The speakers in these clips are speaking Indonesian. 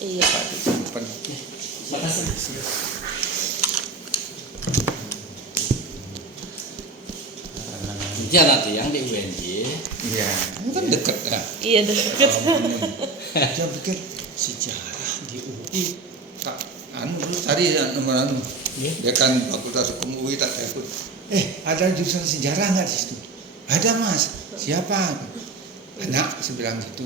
Iya. Pak disimpan. Makasih. Ya nanti yang di UNJ. Iya, kan dekat ya. Iya deket. Dia pikir sejarah di UI tak dulu tadi nomor dia kan fakultas hukum UI tak ikut. Ada jurusan sejarah nggak di situ? Ada mas. Siapa? Anak sebilang gitu.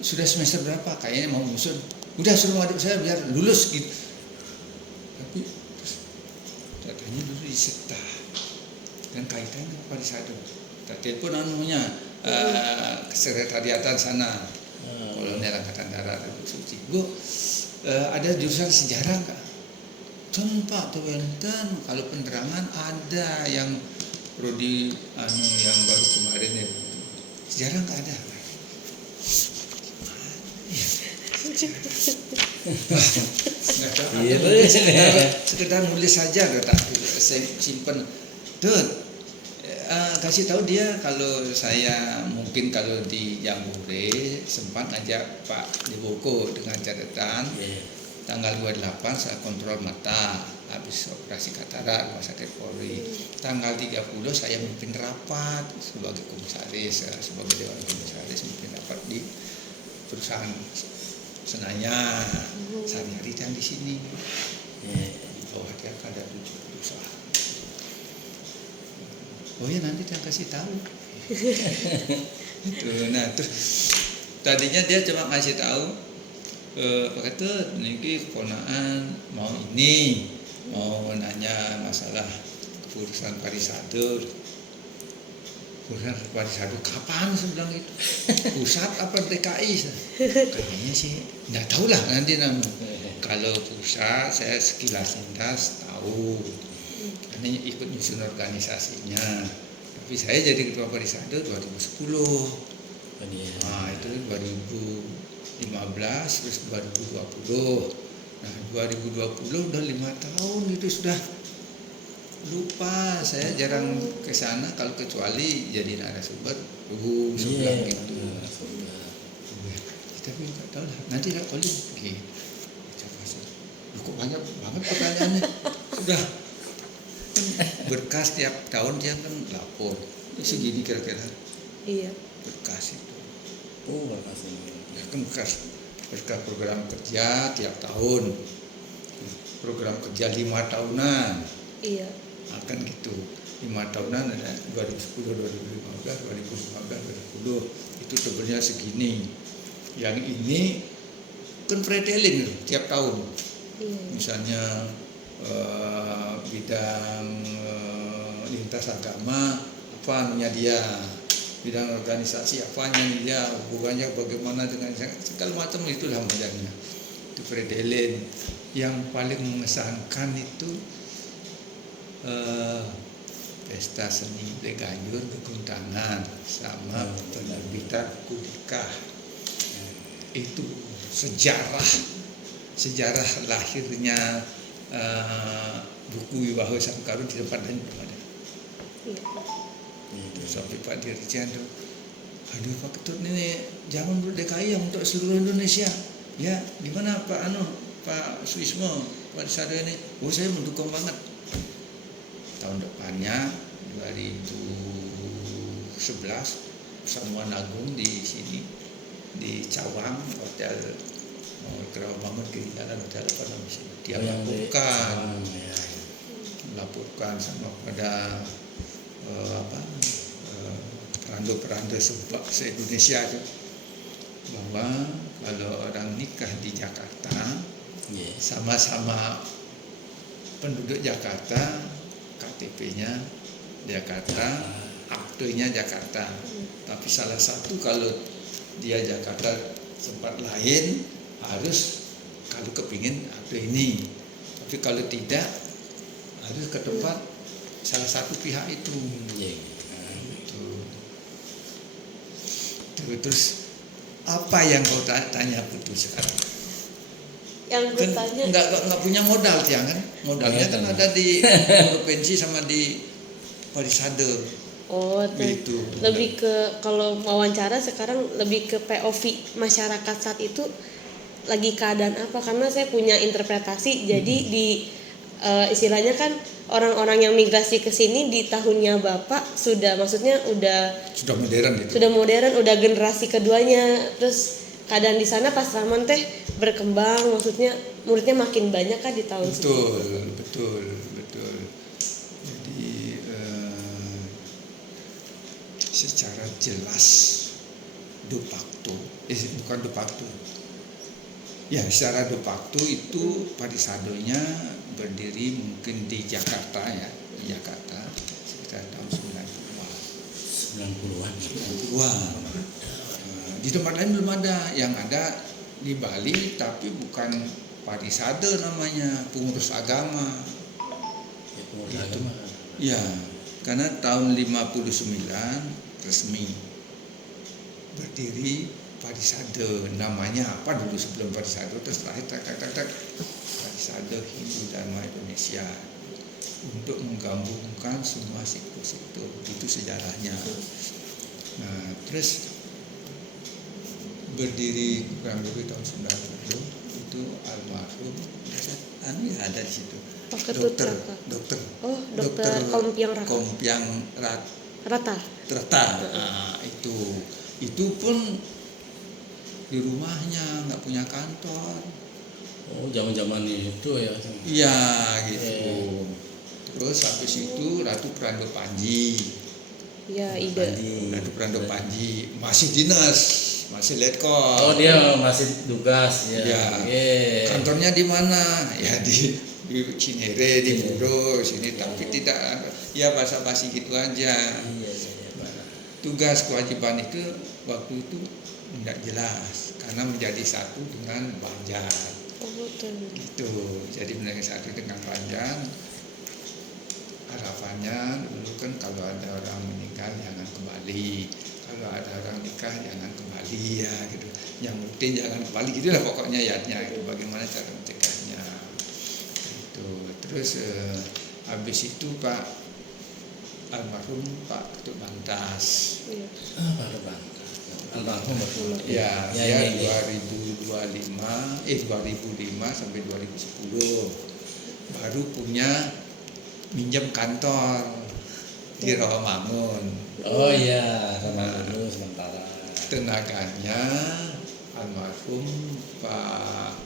Sudah semester berapa? Kayaknya mau nyusun. Udah suruh adik saya biar lulus gitu. Tapi terus katanya dulu di Sekta dan kaitannya pada satu. Tak telepon anunya sekretariatan sana. Kolonel Angkatan Darat Suci. Bu, ada jurusan sejarah nggak? Pak tuh enten. Kalau penerangan ada yang prodi yang baru kemarin ya. Sejarah nggak ada. Nggak tahu. Sekedar nulis saja tak saya simpen. Tuh. Kasih tahu dia kalau saya mungkin kalau di Jambore sempat ngajak Pak Diboko dengan catatan tanggal 28 saya kontrol mata habis operasi katarak rumah sakit Polri. Tanggal 30 saya memimpin rapat sebagai komisaris, sebagai dewan komisaris memimpin rapat di perusahaan Senayan. Sehari-hari dan di sini. Di bawah dia ada 7 perusahaan. Oh ya nanti dia kasih tahu. Nah terus tadinya dia cuma ngasih tahu Pak Ketut ini keponaan mau nanya masalah keputusan Parisade. Keputusan Parisade kapan saya bilang itu? Pusat apa DKI? Kayaknya sih nggak tahu lah nanti kalau pusat saya sekilas tahu. Karena ikut nyusun organisasinya. Tapi saya jadi ketua Parisade 2010. Nah itu 2015 terus 2020. Nah 2020 udah 5 tahun itu sudah lupa. Saya jarang ke sana kalau kecuali jadi narasumber. Sebelah gitu. Tapi nggak tahu lah. Nanti tak boleh. Kok banyak banget pertanyaannya. Sudah. Berkas tiap tahun dia kan lapor segini kira-kira. Iya. Berkas itu. Berkas ini. Ya kan berkas program kerja tiap tahun. Program kerja 5 tahunan. Iya. Akan gitu. 5 tahunan ada 2010, 2015, 2015, 2020. Itu tebalnya segini. Yang ini kan pretelin tiap tahun. Iya. Misalnya bidang lintas agama apanya dia, bidang organisasi apanya dia, hubungannya bagaimana dengan segala macam itulah modelnya. Itu predelin. Yang paling mengesankan itu pesta seni Begayur Keguntangan sama penerbitan buku nikah. Itu sejarah lahirnya buku Wibawa Sangkaru di tempat lain belum ada. Itu sampai Pak Dirjen tuh, aduh Pak Ketut ini jangan dulu DKI yang untuk seluruh Indonesia. Ya, gimana Pak Suismo, Pak Disado ini? Saya mendukung banget. Tahun depannya 2011 semua Agung di sini di Cawang hotel Kerawang kiri jalan hotel apa namanya dia melaporkan sama pada peranda se-Indonesia itu bahwa kalau orang nikah di Jakarta sama-sama penduduk Jakarta, KTP-nya Jakarta, aktenya Jakarta, tapi salah satu kalau dia Jakarta tempat lain harus kalau kepingin akte ini, tapi kalau tidak harus ke tempat salah satu pihak itu. Terus apa yang kau tanya Putu sekarang? Yang Kan bertanya nggak punya modal tiang kan? Modalnya kan ada di provinsi sama di Parisade. Gitu. Lebih ke kalau wawancara sekarang lebih ke POV masyarakat saat itu lagi keadaan apa, karena saya punya interpretasi. Jadi di istilahnya kan orang-orang yang migrasi ke sini di tahunnya Bapak sudah, maksudnya Sudah modern gitu. sudah modern, udah generasi keduanya. Terus keadaan di sana pas Rahman teh berkembang, maksudnya muridnya makin banyak kan di tahun Betul, segitu. betul, betul. Jadi secara jelas de facto, bukan de facto. Ya, secara de facto itu Parisadonya berdiri mungkin di Jakarta ya, di Jakarta sekitar tahun 90-an. 90-an. Di tempat lain belum ada, yang ada di Bali tapi bukan Parisade namanya, pengurus agama. Ya, pengurus Gitu. agama. Ya, karena tahun 59 resmi berdiri Parisade. Namanya apa dulu sebelum Parisade, terus terakhir Parisade Hindu Dharma Indonesia, untuk menggabungkan semua sektor-sektor. Itu sejarahnya. Nah, terus berdiri kurang lebih tahun 90 itu almarhum ada di situ. Pak Ketut Dokter, Raka. dokter. Oh, dokter Kompiang Raka. Kompiang Rata. Rata. Nah, itu pun di rumahnya, nggak punya kantor. Oh, zaman-zaman itu ya. Iya gitu. Terus habis itu Ratu Prando Panji. Ya, ide. Ratu Prando Panji masih dinas, masih letkol. Oh, dia masih tugas ya. Ya. Oke. Kantornya di mana? Ya di Cinere, di Puro sini, tapi tidak, ya basa-basi gitu aja. Iya. Tugas kewajiban itu waktu itu tidak jelas karena menjadi satu dengan Banjar. Oh, betul. Gitu. Jadi menjadi satu dengan Banjar. Harapannya dulu kan kalau ada orang meninggal jangan kembali, kalau ada orang nikah jangan kembali ya gitu. Yang penting jangan kembali, gitulah pokoknya ayatnya itu, bagaimana cara mencegahnya. Gitu. Terus habis itu Pak almarhum Pak Ketut Bantas. Iya. Apa ada bang? Almarhum. Ya, Ya, dia 2005 sampai 2010 baru punya minjem kantor di Rawamangun. Oh iya, sama dulu sementara. Tenaganya almarhum Pak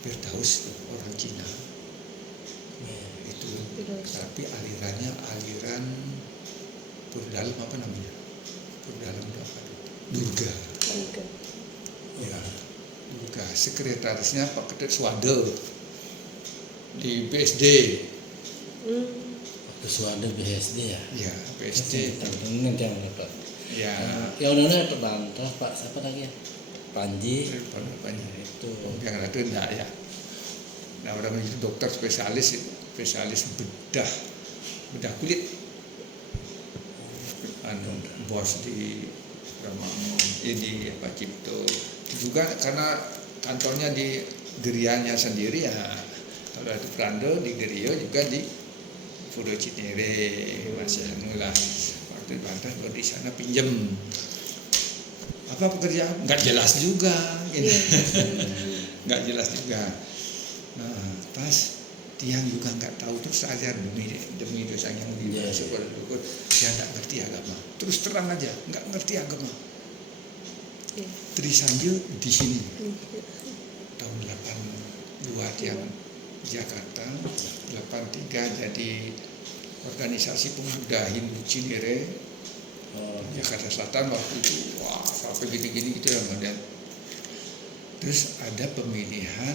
Firdaus, orang Cina. Itu, Firdaus. tapi alirannya aliran Purdalam apa namanya? Purdalam itu apa? Durga. Juga. Ya, Durga. Sekretarisnya Pak Ketut Swade di BSD. Waktu suada BSD ya. Ya, BSD. Ini yang dapat. Ya, Yang udah terbantah Pak siapa lagi ya? Panji. banyak. Itu. Yang itu enggak ya. Nah, orang itu dokter spesialis bedah kulit. Bos di Ramangun, di Pak Cipto. Juga karena kantornya di Gerianya sendiri ya. Kalau itu Prando di Gerio juga di Puro Cinere, masih mula waktu Bantas baru di sana pinjem. Apa pekerjaan? Nggak jelas juga, gitu. Nggak jelas juga. Nah, pas tiang juga nggak tahu, terus aja demi dosa yang dimasuk pada dukun, dia nggak ngerti agama. Terus terang aja, nggak ngerti agama. Trisanjo di sini tahun 82 tiang Jakarta, 83 jadi organisasi pemuda Hindu Cinere Jakarta Selatan waktu itu. Wah, sampai gini-gini gitu ya. Dan terus ada pemilihan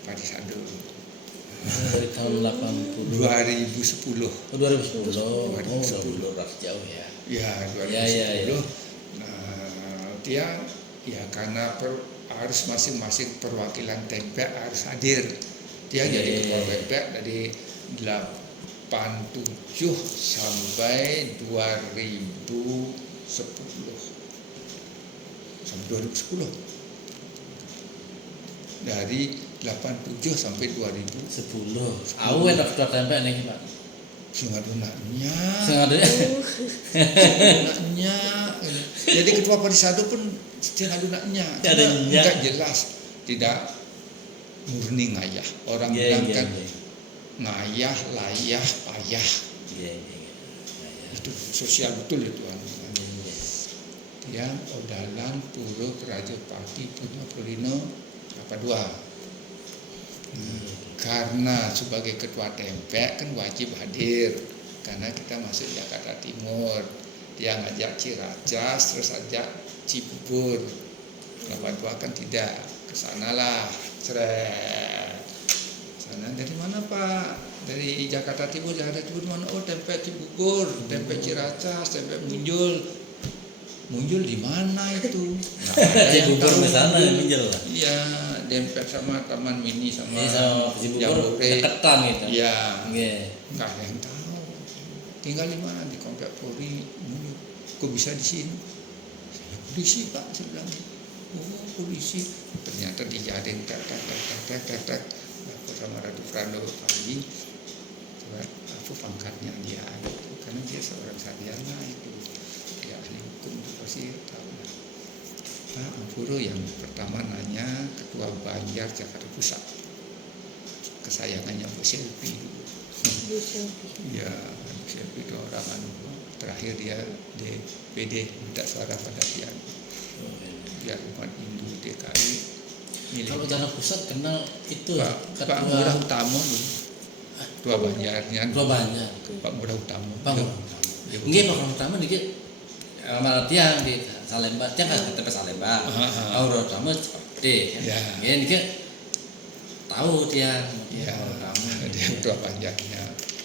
Parisade Dari tahun 80. 2010. Oh, 2010. Oh, udah jauh ya. Ya, 2010. Ya. Nah, dia ya karena harus masing-masing perwakilan TPA harus hadir. Dia jadi ketua TPA dari 87 sampai 2010. Sampai 2010. Dari 87 sampai 2010. 10. Awe daftar tempe nih Pak. sing adunaknya Sing ada adunaknya jadi ketua Parisado pun sing adunaknya karena Adunaknya. enggak jelas, tidak murni ngayah. Orang bilang kan ngayah, layah, payah. Iya. Itu sosial betul itu. Dia Odalan, Puro, Prajo, Pati, Punya, Purino, apa dua. Karena sebagai ketua TMP kan wajib hadir karena kita masuk Jakarta Timur. Dia ngajak Ciracas, terus ajak Cibubur. Kelapa Dua kan tidak, kesanalah, seret. Sana dari mana Pak? Dari Jakarta Timur, Jakarta Timur mana? Oh tempe Cibubur, tempe Ciracas, tempe Munjul. Munjul di mana itu? Nggak ada yang Cibubur tahu. ke sana minjel lah. Iya, dempet sama Taman Mini sama Ini sama Cibubur Jambore. deketan gitu. Iya, Iya. nggak ada yang tahu. Tinggal di mana? Di Komplek Polri. Kok bisa di sini? Polisi Pak, saya bilang. Oh polisi. Ternyata dijading tek. Aku sama Ratu Prando pagi. Aku pangkatnya dia itu karena dia seorang sarjana itu. Dia ahli hukum itu pasti tahu. Pak Ampuro yang pertama nanya ketua Banjar Jakarta Pusat, kesayangannya Bu Selvi dulu. Ya Bu Selvi itu orang terakhir dia DPD minta suara pada dia biar umat Hindu DKI milih Kalau Jakarta Pusat kenal itu Pak Murah Utama dulu. Ketua Banjarnya Ketua Banjar. Pak Murah Utama. Pak Murah. Nggih Pak Murah Utama dikit malah tiang di Salemba, tiang kan di tempat Salemba. Pak Murah Utama seperti Ya. nggih niki tahu tiang Ya, Pak Murah Utama. dia Ketua Banjarnya.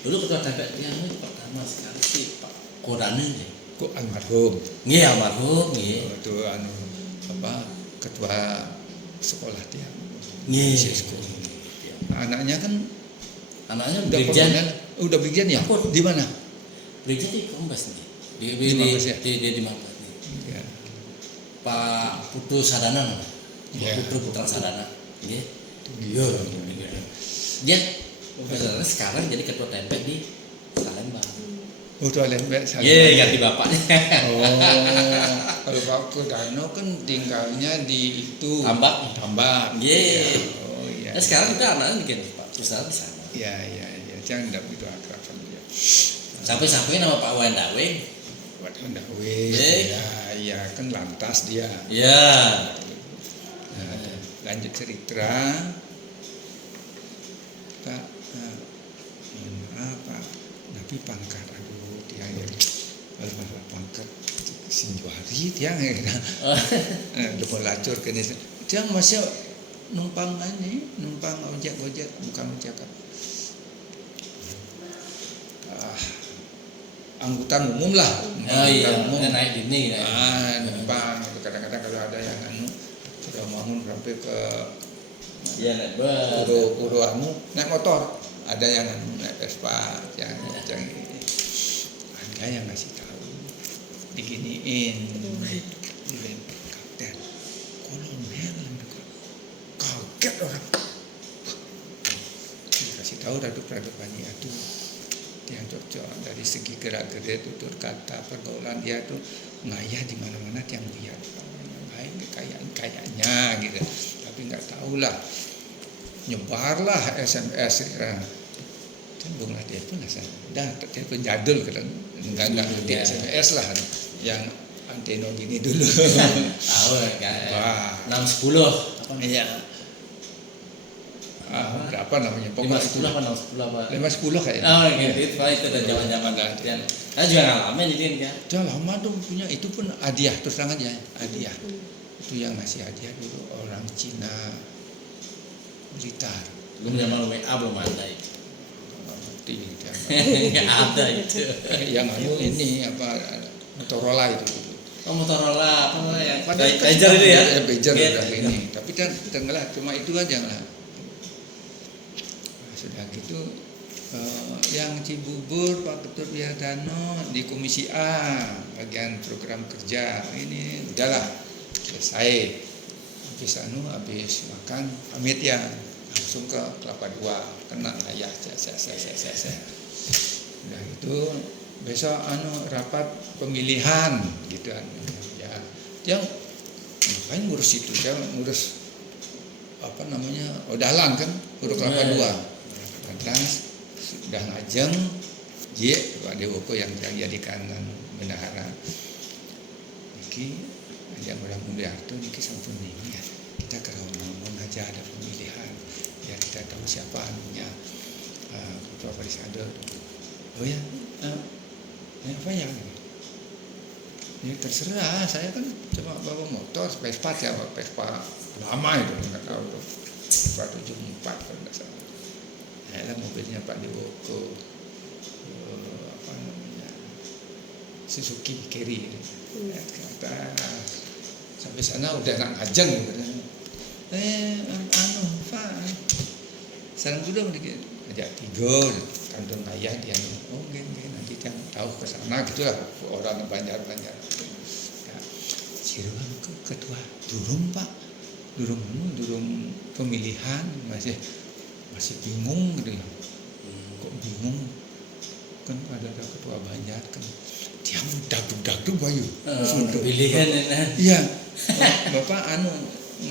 Dulu ketua TPS tiang itu pertama sekali sih Pak Kodane nih. Kok almarhum. Nggih almarhum nggih. Itu ketua sekolah dia. Nggih. Sisko. Anaknya kan Anaknya udah Brigjen. kolonel. Udah Brigjen ya? Ampun. Di mana? Brigjen di Kombes nih. Di Mabes ya? Di Mabes nih. Ya. Pak Putu Sadana namanya. Ya. Putu Putra Sadana. Nggih. Iya. Dia Sadana sekarang jadi ketua TMP di Salemba. Oh, itu Lembek saya. Iya, ganti bapaknya. Oh, kalau Pak Kodano kan tinggalnya di itu Tambak. Tambak. Iya. Oh iya. Nah, sekarang kita anaknya di Pak Pusat di sana. Iya. Jangan enggak begitu akrab sama dia. Sampai-sampai nama Pak Wan Daweng. Buat enggak weh. Iya. Ya, kan lantas dia. Iya. Nah, lanjut cerita. Pak, apa? Nabi pangkat aduh dia ya. Masalah pangkat Sinjuari dia lupa lacur kene. Dia masih numpang ojek bukan ojek. Angkutan umum lah. Oh iya, Angkutan umum. naik ini. Numpang. Kadang-kadang kalau ada yang sudah bangun sampai ke Iya, naik bus. Uru naik motor, ada yang naik Vespa, yang ada yang ngasih tahu, diginiin, kapten, kolonel, kaget orang, dikasih tahu Ratu Pradipani itu, dia cocok dari segi gerak-gerik tutur kata pergaulan dia tuh ngayah di mana-mana yang lihat, baik kayaknya gitu. Tapi nggak tahu lah, nyebarlah SMS cembunglah dia pun dah telepon jadul kan nggak ngerti SMS lah yang anteno gini dulu. Tahu kan? 610. Iya. Berapa namanya? Pokoknya 510 apa 610 apa? 510 kayaknya. Oh gitu, itu udah zaman-zaman gantian. Saya juga ngalamin jadi kan. Udah lama dong punya, itu pun hadiah terus terang aja hadiah. Itu yang ngasih hadiah dulu orang Cina Blitar. Belum zaman WA belum ada itu. Tidak. Nggak ada itu. Yang ini apa Motorola itu. Oh Motorola apa yang Padahal pager itu ya? Pager Iya, udah iya. ini. Tapi kan tenggelam cuma itu aja lah. Sudah gitu yang Cibubur Pak Ketut Wiyadano di Komisi A bagian program kerja ini udahlah selesai. Habis makan pamit ya langsung ke Kelapa Dua kena lah ya saya Udah itu besok rapat pemilihan gitu kan. Ya, yang ngapain ngurus itu? Dia ngurus odalan kan, huruf kelapa 2. Lantas sudah ngajeng, Pak Dewoko yang jadikan bendahara. Niki yang mudah tuh niki sampun ini ya. Kita kalau ngomong aja ada pemilihan, ya kita tahu siapa anunya ketua Parisade. Oh ya, apa ya? Ya terserah, saya kan cuma bawa motor, Vespa lama itu nggak tahu tuh, Vespa 74 kalau nggak salah. Nah, mobilnya Pak Dewoko, Suzuki Carry. Kata sampai sana udah nak ngajeng gitu. Pak, sekarang sudah sedikit ajak 3 kantong ayah dia. Oh, nanti jangan tahu ke sana gitulah orang banyak. Ya, Cirebon ketua durung Pak, durung pemilihan masih bingung gitu ya. Kok bingung? Kan ada ketua banyak kan. Dia dagdug bayu. Pilihan iya. Bapak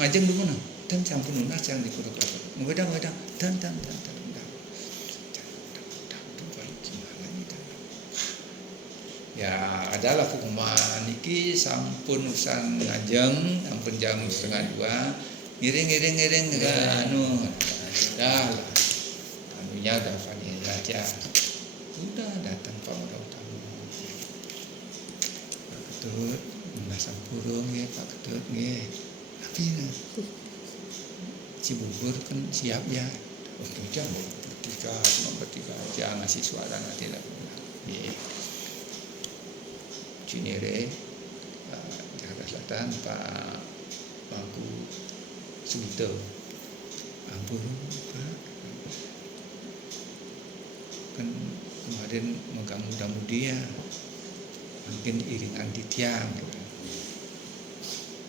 ngajeng dulu mana? Dan campur lunas yang dikuruk apa? Mengadang dan. Ya adalah hukuman niki sampun usan ngajeng, sampun jam 1:30, ngiring dah lah. Anunya udah panggil aja. Udah datang Pak Tamu. Pak Ketut, sampurung ya Pak Ketut nggih. Tapi Cibubur kan siap ya. Oke, jangan bertiga aja ngasih suara nanti lah. Cinere, Jakarta Selatan, Pak Bangku Sugito. Ampun Pak, kan kemarin megang muda-mudi ya, mungkin iringan di tiang.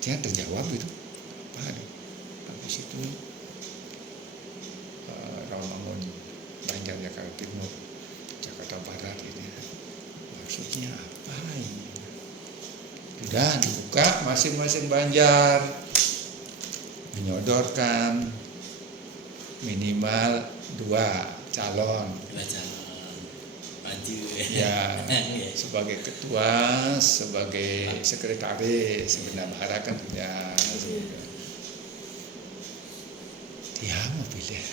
Dia terjawab itu, Pak. Habis itu Rawamangun, Banjar, Jakarta Timur, Jakarta Barat ini. Maksudnya apa ini? Sudah dibuka masing-masing Banjar menyodorkan minimal 2 calon maju ya sebagai ketua, sebagai sekretaris bendahara kan ya. Dia mau pilih,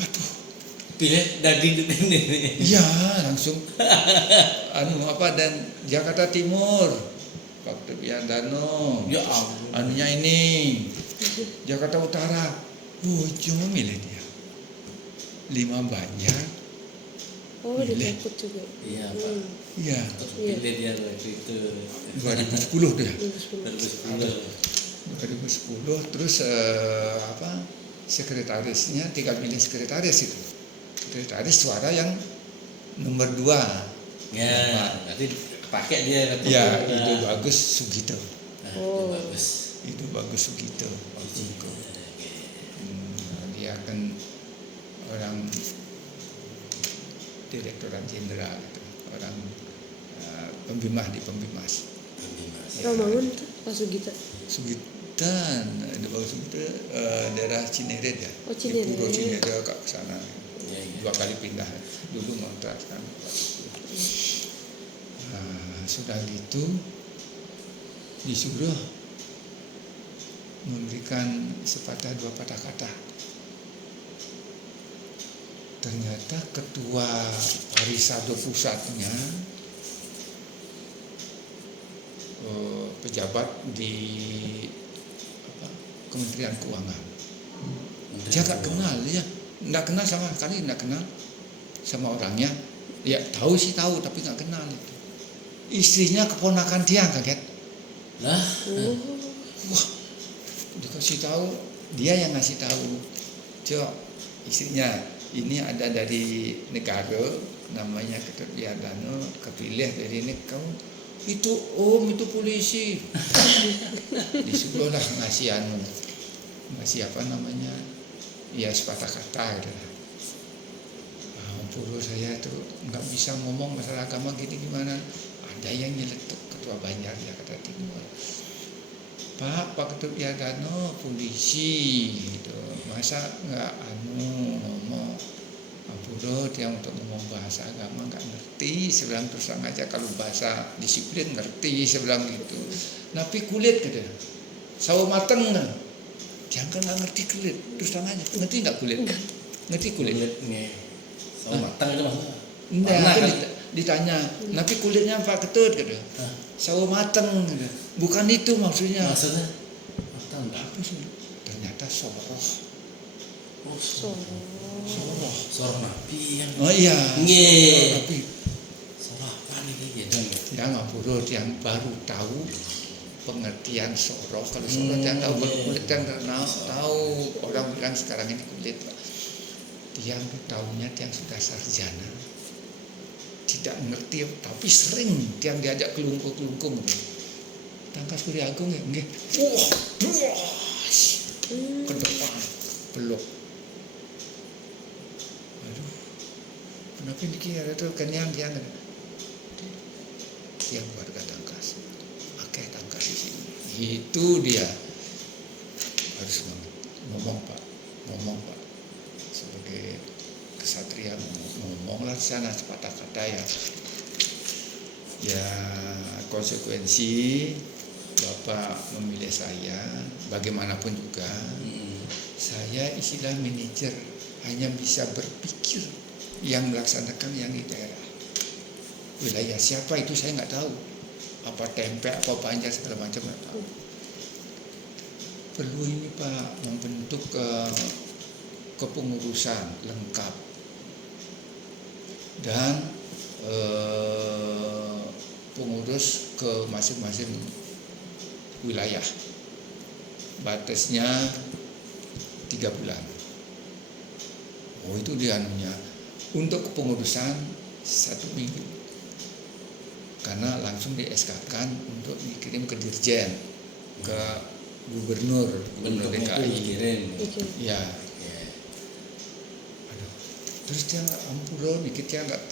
waduh, pilih daging ini. iya langsung dan Jakarta Timur Pak Wiandano, Ya ampun. anunya ini Jakarta Utara, cuma milih dia 5 Banjar. Oh, diliput juga. Iya Pak. Iya. Pilih dia waktu itu 2010 deh. 2010. 2010 terus sekretarisnya tinggal pilih sekretaris itu. Sekretaris suara yang nomor 2. Ya, nanti pakai dia. Ya, itu Bagus Sugito. Nah, Oh. itu Bagus Sugito. Dia kan orang direktorat jenderal itu, orang pembimah di Pembimas. Rawamangun tuh Pak Sugito. Sugitan, ada Bagus Sugito, daerah Cinere ya. Oh, Cinere. Puro Cinere ke sana. Ya. 2 kali pindah. Dulu ngontrak kan. Sudah gitu disuruh memberikan sepatah 2 patah kata. Ternyata ketua Parisade pusatnya pejabat di Kementerian Keuangan. Dia gak kenal ya, nggak kenal sama sekali, nggak kenal sama orangnya. Ya tahu tapi nggak kenal itu. Istrinya keponakan dia, kaget. Lah, Wah, dikasih tahu, dia yang ngasih tahu. Cok, istrinya ini ada dari negara namanya Ketut Wiandano, kepilih dari ini. Kamu itu itu polisi. Disuruh lah ngasih sepatah kata gitu. Puro saya tuh nggak bisa ngomong masalah agama gini gimana. Ada yang nyeletuk ketua Banjar ya kata Timur. Pak Ketut Yagano polisi gitu. Masa nggak ngomong Puro yang untuk ngomong bahasa agama nggak ngerti. Sebilang terus terang aja kalau bahasa disiplin ngerti sebilang gitu. Tapi kulit gitu. Sawo mateng kan. Dia kan nggak ngerti kulit. Terus terang aja. Ngerti nggak kulit? Ngerti kulit? Sawo matang itu maksudnya. Enggak, Warna kan? ditanya. Tapi kulitnya Pak Ketut gitu. Sawo mateng gitu. Bukan itu maksudnya. Maksudnya matang enggak? Apa sih? Ternyata soroh. Oh, Soroh. Soroh nabi yang. Oh iya. Nggih. Tapi Soroh apa nih gitu? yang ngapurut yang baru tahu pengertian soroh. Kalau soroh yang tahu kulit yang tahu orang bilang sekarang ini kulit. Yang tahunya yang sudah sarjana. Tidak ngerti tapi sering yang diajak kelungkung-kelungkung. Tangkas Surya Agung ya nggih. Ke depan peluk. Aduh. Kenapa niki ada tuh kenyang yang warga Tangkas. Pakai Tangkas di sini. Itu dia. Harus ngomong Pak. Sebagai kesatria ngomonglah di sana sepatah kata ya konsekuensi Bapak memilih saya bagaimanapun juga saya istilah manajer hanya bisa berpikir yang melaksanakan yang di daerah wilayah siapa itu saya nggak tahu apa tempe apa Banjar segala macam nggak tahu. Perlu ini Pak membentuk kepengurusan lengkap dan pengurus ke masing-masing wilayah batasnya 3 bulan. Oh itu dia anunya untuk kepengurusan 1 minggu karena langsung di SK-kan untuk dikirim ke Dirjen ke Gubernur DKI ya. Terus dia ampuro dikit ya nggak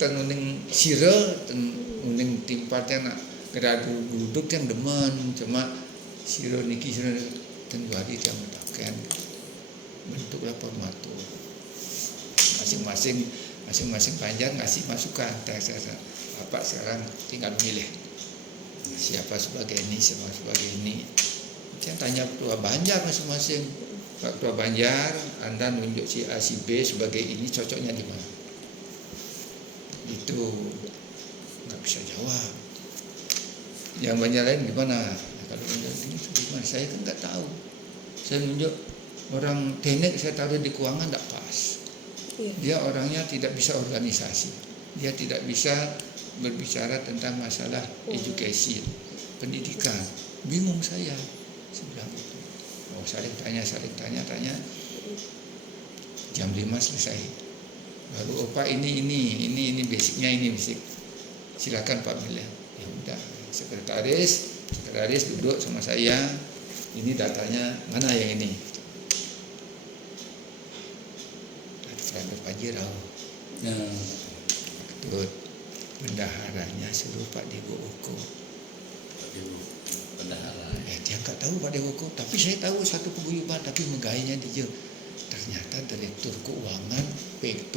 tenuning sira tenuning timpatnya nak keradu duduk yang demen cuma sira niki sira tenwari dia metaken bentuklah formatur masing-masing Banjar ngasih masukan Bapak sekarang tinggal milih siapa sebagai ini dia tanya ketua Banjar masing-masing Pak Ketua Banjar, Anda nunjuk si A, si B sebagai ini cocoknya di mana? Itu nggak bisa jawab. Yang Banjar lain gimana? Nah, kalau ini gimana? Saya kan nggak tahu. Saya nunjuk orang Tenek saya taruh di keuangan nggak pas. Dia orangnya tidak bisa organisasi. Dia tidak bisa berbicara tentang masalah edukasi, pendidikan. Bingung saya bilang itu. Oh, saling tanya jam 5 selesai baru Pak ini basicnya ini basic silakan Pak Milih ya udah sekretaris duduk sama saya ini datanya mana yang ini ada Pajirau Ketut bendaharanya suruh Pak Dewo Oko bendahara dia nggak tahu Pak Dewoko tapi saya tahu satu paguyuban tapi megahnya dia ternyata direktur keuangan PP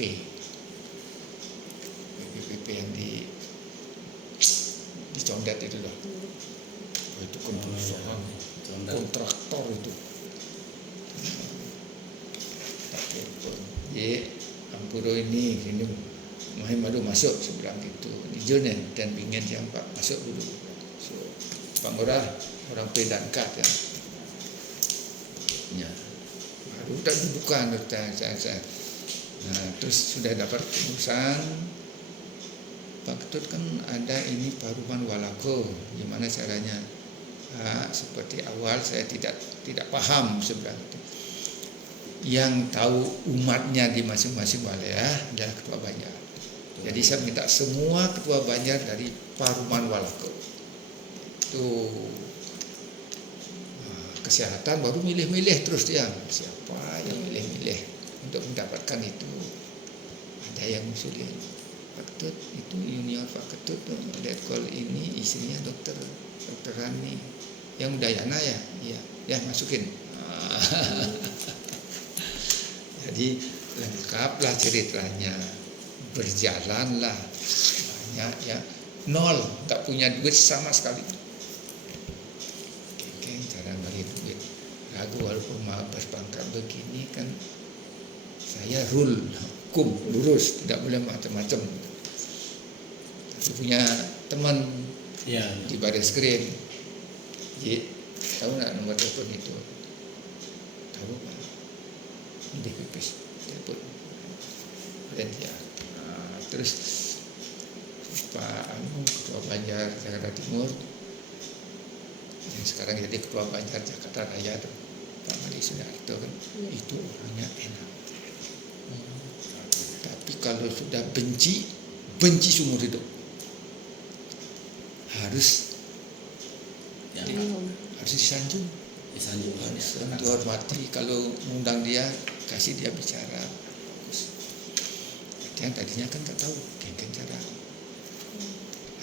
yang di Condet itu loh itu kontraktor itu ampuro ini main baru masuk seberang itu di Jonen dan pingin yang Pak masuk dulu Pak Ngurah orang pedangkat ya baru tak bukan saya. Nah terus sudah dapat keputusan Pak Ketut kan ada ini Paruman Walago gimana caranya seperti awal saya tidak paham sebenarnya yang tahu umatnya di masing-masing wilayah adalah Ketua Banjar jadi saya minta semua Ketua Banjar dari Paruman Walago itu kesehatan baru milih-milih terus dia siapa yang milih-milih untuk mendapatkan itu Ada yang usulin, Pak Ketut itu junior Pak Ketut tuh letkol ini istrinya dokter Rani yang Udayana ya, iya ya masukin. Jadi lengkaplah ceritanya, berjalanlah banyak ya, nol, nggak punya duit sama sekali. Oke, cara bagi duit ragu, walaupun mau berpangkat begini kan saya rule hukum lurus, tidak boleh macam-macam. Tapi punya teman Ya. di baris krim, Ji, tahu nggak nomor telepon itu? Tahu Pak? Di pipis telepon. Dan ya, terus Pak Ketua Banjar Jakarta Timur, yang sekarang jadi Ketua Banjar Jakarta Raya tuh, Pak Madi Sudarto kan, itu orangnya enak. Tapi kalau sudah benci seumur hidup. Harus Ya. harus disanjung, Disanjung. harus dihormati. Kalau mengundang dia, kasih dia bicara. Yang tadinya kan nggak tahu geng cara.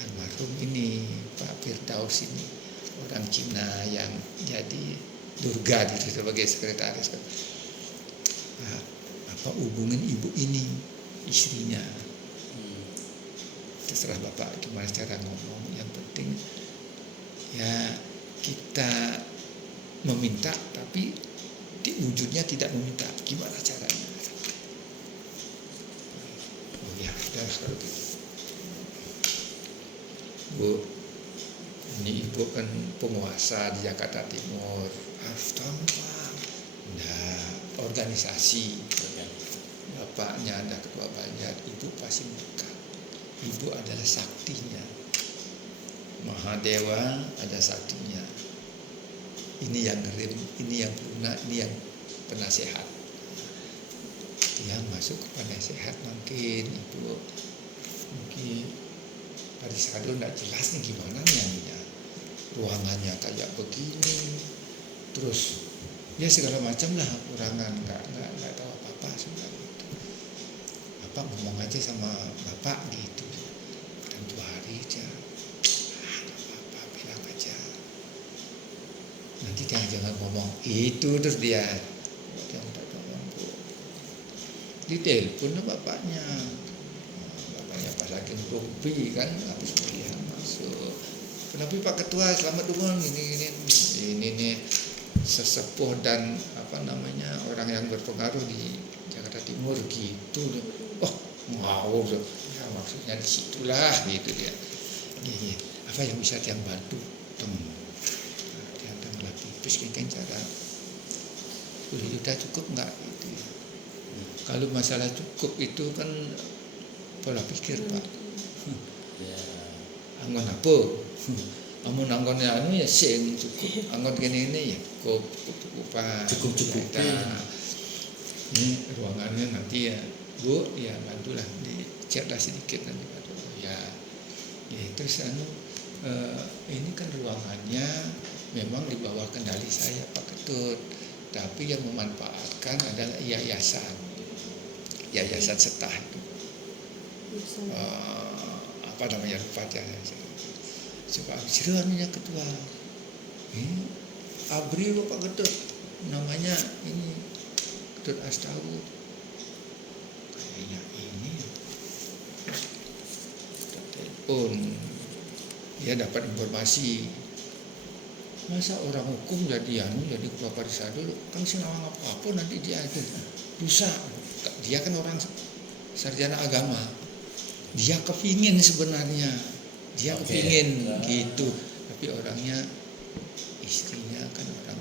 Almarhum ini Pak Firdaus ini orang Cina yang jadi Durga itu sebagai sekretaris. Apa hubungan ibu ini istrinya? Terserah Bapak gimana cara ngomong, yang penting ya kita meminta tapi di wujudnya tidak meminta, gimana caranya? Oh ya sudah kalau gitu Bu, ini ibu kan penguasa di Jakarta Timur, harus tahu Pak. Nah, organisasi bapaknya ada ketua Banjar, ibu pasti bukan. Ibu adalah saktinya, Mahadewa ada saktinya. Ini yang ngerim, ini yang lunak, ini yang penasehat. Yang masuk ke penasehat mungkin ibu, mungkin Parisado nggak jelas nih gimana nih ya, ruangannya kayak begini, terus ya segala macam lah kurangan, nggak tahu apa sebenarnya. Bapak ngomong aja sama bapak gitu. Dan 2 hari aja. Bapak bilang aja. Nanti jangan ngomong itu terus dia. Jangan ngomong Bu. Ditelepon bapaknya. Bapaknya pas lagi rugby kan habis kuliah masuk. Kenapa Pak Ketua selamat dulu ini nih sesepuh dan orang yang berpengaruh di Jakarta Timur gitu. Oh mau ya, maksudnya disitulah gitu dia. Gini, apa yang bisa dia bantu? Dia tengah pipis kan cara 10 juta cukup nggak gitu ya. Kalau masalah cukup itu kan pola pikir Pak. Anggon apa? Amun anggonnya ya sing cukup. Anggon gini ini ya cukup. Ini ruangannya nanti ya Bu, ya bantulah dicatlah sedikit nanti ya. Terus ini kan ruangannya memang di bawah kendali saya Pak Ketut, tapi yang memanfaatkan adalah yayasan Setah itu. Lupa ya. Coba abisirnya ketua. Abri Pak Ketut, namanya ini Ketut Astawu. Kayaknya ini telepon, dia dapat informasi. Masa orang hukum jadi ketua Parisado, kan senawang apa-apa nanti dia itu dosa. Dia kan orang sarjana agama, dia kepingin sebenarnya, kepingin gitu, tapi orangnya istrinya kan orang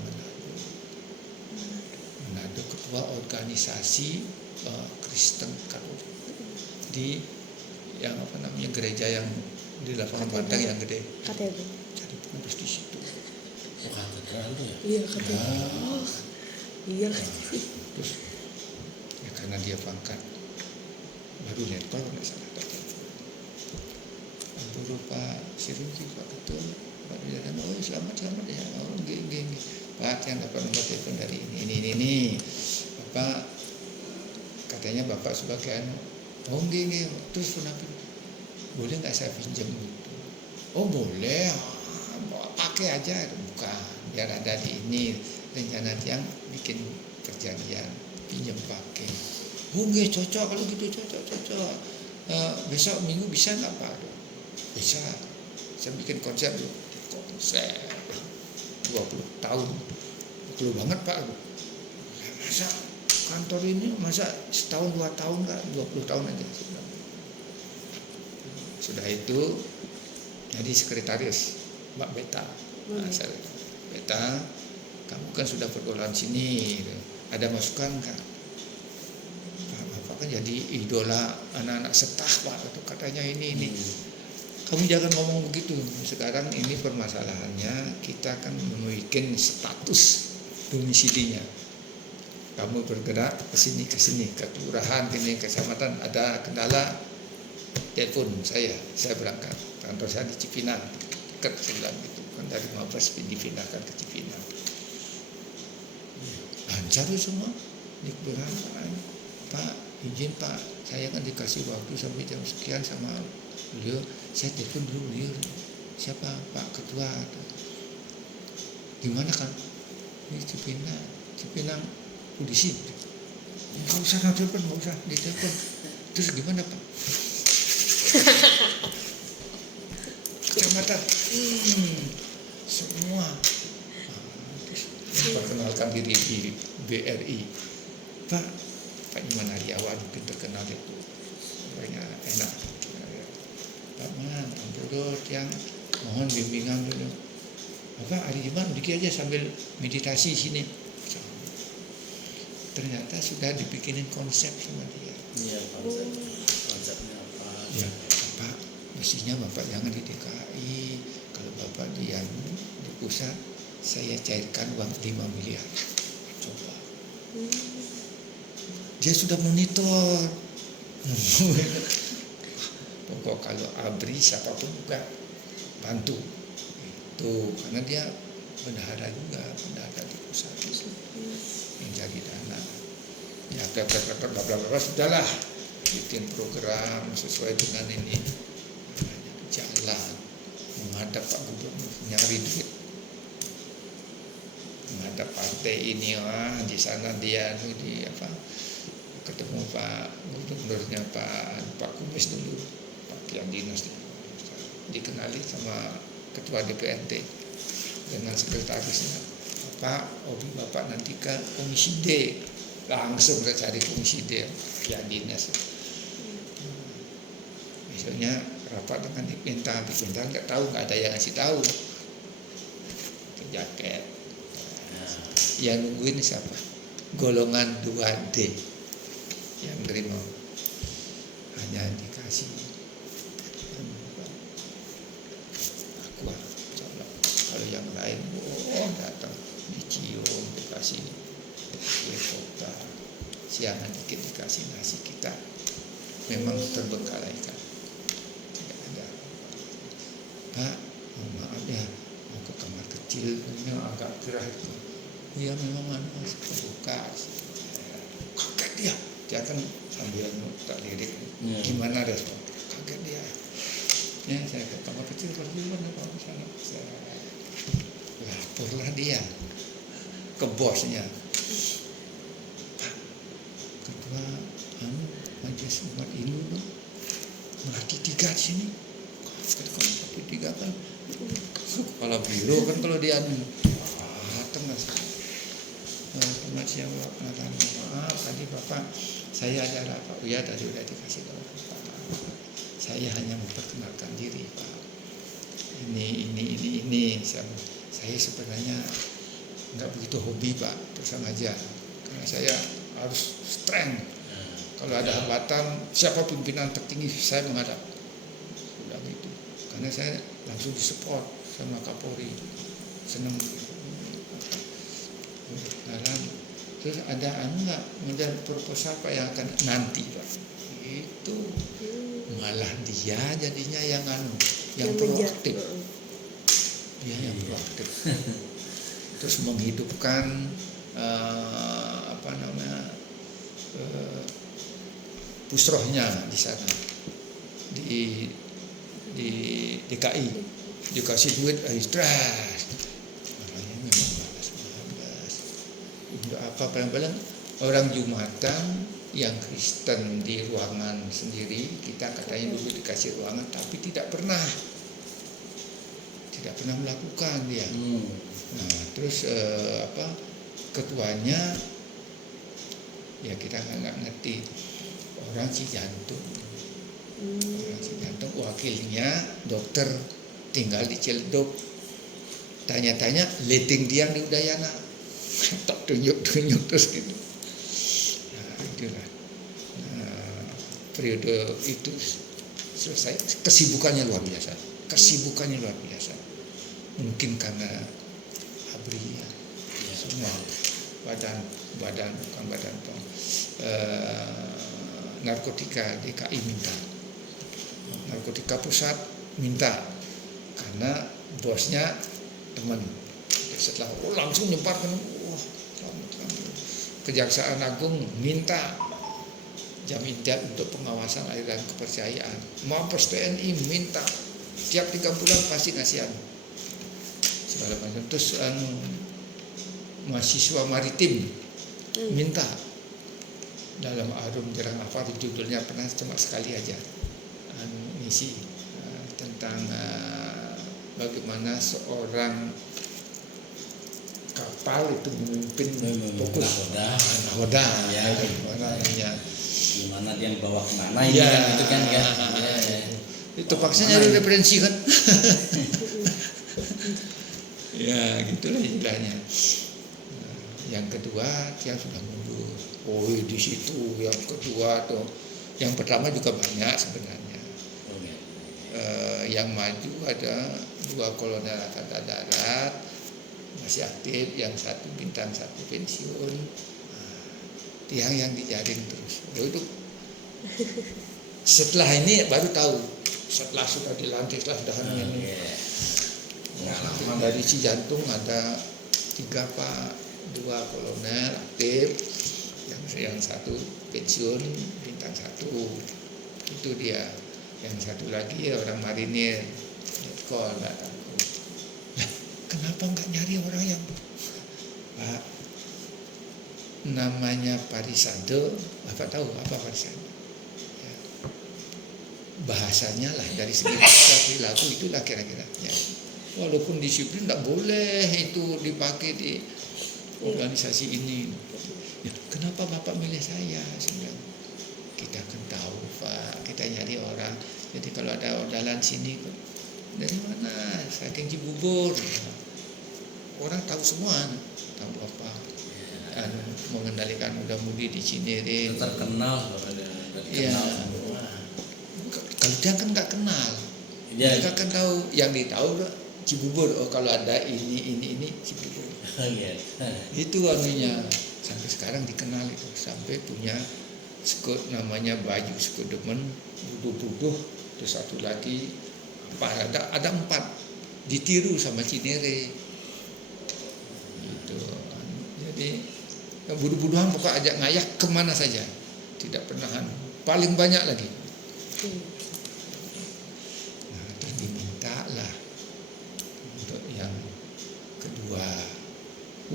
Manado, ketua organisasi Kristen Katolik di yang gereja yang di lapangan Padang yang gede. KTB. Jadi pengurus di situ. Oh, katedral itu ya? Iya KTB. Iya. Terus ya karena dia pangkat baru letkol nggak salah tadi. Dulu Pak Siruji Pak Ketua Pak Bidana, selamat ya. Gini. Pak yang dapat nomor telepon dari ini. Bapak katanya Bapak sebagai Oh gini, terus kenapa? Boleh nggak saya pinjam gitu? Oh boleh, pakai aja, bukan biar ada di ini rencana yang bikin perjanjian pinjam pakai. Oh nggih, cocok kalau gitu, cocok. Besok minggu bisa nggak Pak? Bisa. Saya bikin konsep 20 tahun, betul banget Pak. Masa kantor ini masa setahun 2 tahun nggak, 20 tahun aja. Sudah itu jadi sekretaris Mbak Beta. Nah, saya, Beta, kamu kan sudah pergaulan sini, ada masukan kan? Bapak kan jadi idola anak-anak setah Pak, itu katanya ini. Kamu jangan ngomong begitu. Sekarang ini permasalahannya kita kan membuat status domisilinya. Kamu bergerak ke sini, ke kelurahan, ke kecamatan, ada kendala, telepon saya berangkat. Kantor saya di Cipinang, dekat sebelah itu. Kan dari Mabes dipindahkan ke Cipinang. Lancar semua di kelurahan. Pak, izin Pak, saya kan dikasih waktu sampai jam sekian sama beliau. Saya telepon dulu beliau. Siapa? Pak Ketua. Gimana kan? Ini Cipinang polisi. Nggak usah telepon, nggak usah ditelepon. Terus gimana Pak? Kecamatan. Semua. Perkenalkan diri di BRI. Pak Iman Aryawan mungkin terkenal itu. Orangnya enak. Pak Man, Ampurut yang mohon bimbingan dulu. Bapak hari Jumat dikit aja sambil meditasi sini. Ternyata sudah dibikinin konsep sama dia. Iya, konsepnya apa? Ya, Bapak, mestinya Bapak jangan di DKI. Kalau Bapak di pusat, saya cairkan uang 5 miliar. Coba. Dia sudah monitor. Pokok kalau ABRI siapapun juga bantu. Itu karena dia bendahara juga, bendahara di pusat itu. Menjadi dana. Ya bla sudahlah. Bikin program sesuai dengan ini. Jalan menghadap Pak Gubernur nyari duit. Menghadap partai ini di sana dia di ketemu Pak Gubernurnya Pak Kumis dulu, Pak Kian Dinas dikenali sama Ketua DPRD dengan sekretarisnya. Pak Bapak nanti ke Komisi D, langsung saya cari Komisi D Kian Dinas. Besoknya rapat dengan dipinta nggak tahu, nggak ada yang ngasih tahu. Jaket. Yang nungguin siapa? Golongan 2D yang terima hanya dikasih aku coba. Kalau yang lain datang dicium, dikasih kota, siangan dikit dikasih nasi, kita memang terbengkalaikan, tidak ada. Pak, maaf ya, mau ke kamar kecil yang agak gerah itu. Iya memang buka. Kaget dia kan sambil tak lirik. Gimana respon? Kaget dia. Ya saya ke kamar kecil pergi mana Pak sana. Laporlah dia ke bosnya. Pak, Ketua Majelis Umat Hindu tuh Melati 3 di sini. Melati 3 kan kepala biro kan kalau dia tengah. Selamat siang Pak, maaf tadi Bapak saya ada Pak Uya tadi sudah dikasih tahu Pak. Saya hanya memperkenalkan diri Pak. Ini saya sebenarnya nggak begitu hobi Pak, terus aja karena saya harus strength. Kalau ada hambatan siapa pimpinan tertinggi saya menghadap. Sudah gitu. Karena saya langsung disupport sama Kapolri. Senang dalam terus ada nggak model proposal Pak yang akan nanti Pak itu malah dia jadinya yang proaktif, dia yang proaktif terus menghidupkan pusrohnya di sana di DKI dikasih duit istirahat. Makanya memang malas. Untuk apa paling-paling orang Jumatan yang Kristen di ruangan sendiri, kita katanya dulu dikasih ruangan tapi tidak pernah melakukan dia. Nah, terus ketuanya ya kita nggak ngerti, orang Cijantung. Orang Cijantung, wakilnya dokter tinggal di Ciledug. Tanya-tanya letting tiang di Udayana. Tak tunjuk-tunjuk terus gitu. Nah, itulah. Nah, periode itu selesai, kesibukannya luar biasa. Mungkin karena ABRI ya. Semua badan narkotika DKI minta, narkotika pusat minta, karena bosnya teman. Setelah langsung nyemparkan, Kejaksaan Agung minta jaminan untuk pengawasan aliran kepercayaan, Mabes TNI minta, tiap 3 bulan pasti ngasihan segala macam. Terus mahasiswa maritim minta, dalam Arum Jerang Afar, judulnya pernah cuma sekali aja misi tentang bagaimana seorang kapal itu memimpin fokus nahoda ya, gimana dia bawa kemana ya, gitu kan ya. Itu paksa nyari referensi kan. Ya gitulah istilahnya. Yang kedua yang sudah mundur. Oh di situ yang kedua tuh, yang pertama juga banyak sebenarnya. Yang maju ada 2 kolonel angkatan darat masih aktif, yang 1 bintang 1 pensiun. Tiang yang dijaring terus. Itu setelah ini baru tahu, setelah sudah dilantik, setelah sudah ini. Dari Cijantung ada 3 Pak, 2 kolonel aktif, yang 1 pensiun bintang 1, itu dia. Yang 1 lagi orang marinir, letkol, nggak tahu. Lah, kenapa nggak nyari orang yang Pak, namanya Parisade, Bapak tahu apa Parisade? Ya. Bahasanya lah, dari segi bahasa perilaku itulah kira-kira. Ya. Walaupun disiplin tidak boleh itu dipakai di organisasi ini. Ya, kenapa Bapak milih saya? Sebenarnya kita kan tahu Pak, kita nyari orang. Jadi kalau ada ordalan sini, dari mana? Saking Cibubur. Orang tahu semua, tahu apa. Dan mengendalikan muda-mudi di Cinere. Terkenal, Ya. Kalau dia kan nggak kenal, mereka kan tahu. Yang ditahu Cibubur. Oh kalau ada ini Cibubur. Itu anunya. Sampai sekarang dikenal itu, sampai punya skut namanya baju skudemen, buduh-buduh, terus 1 lagi ada 4 ditiru sama Cinere gitu. Jadi buduh-buduhan pokok ajak ngayah kemana saja, tidak pernah paling banyak lagi. Nah, terus diminta lah untuk yang kedua,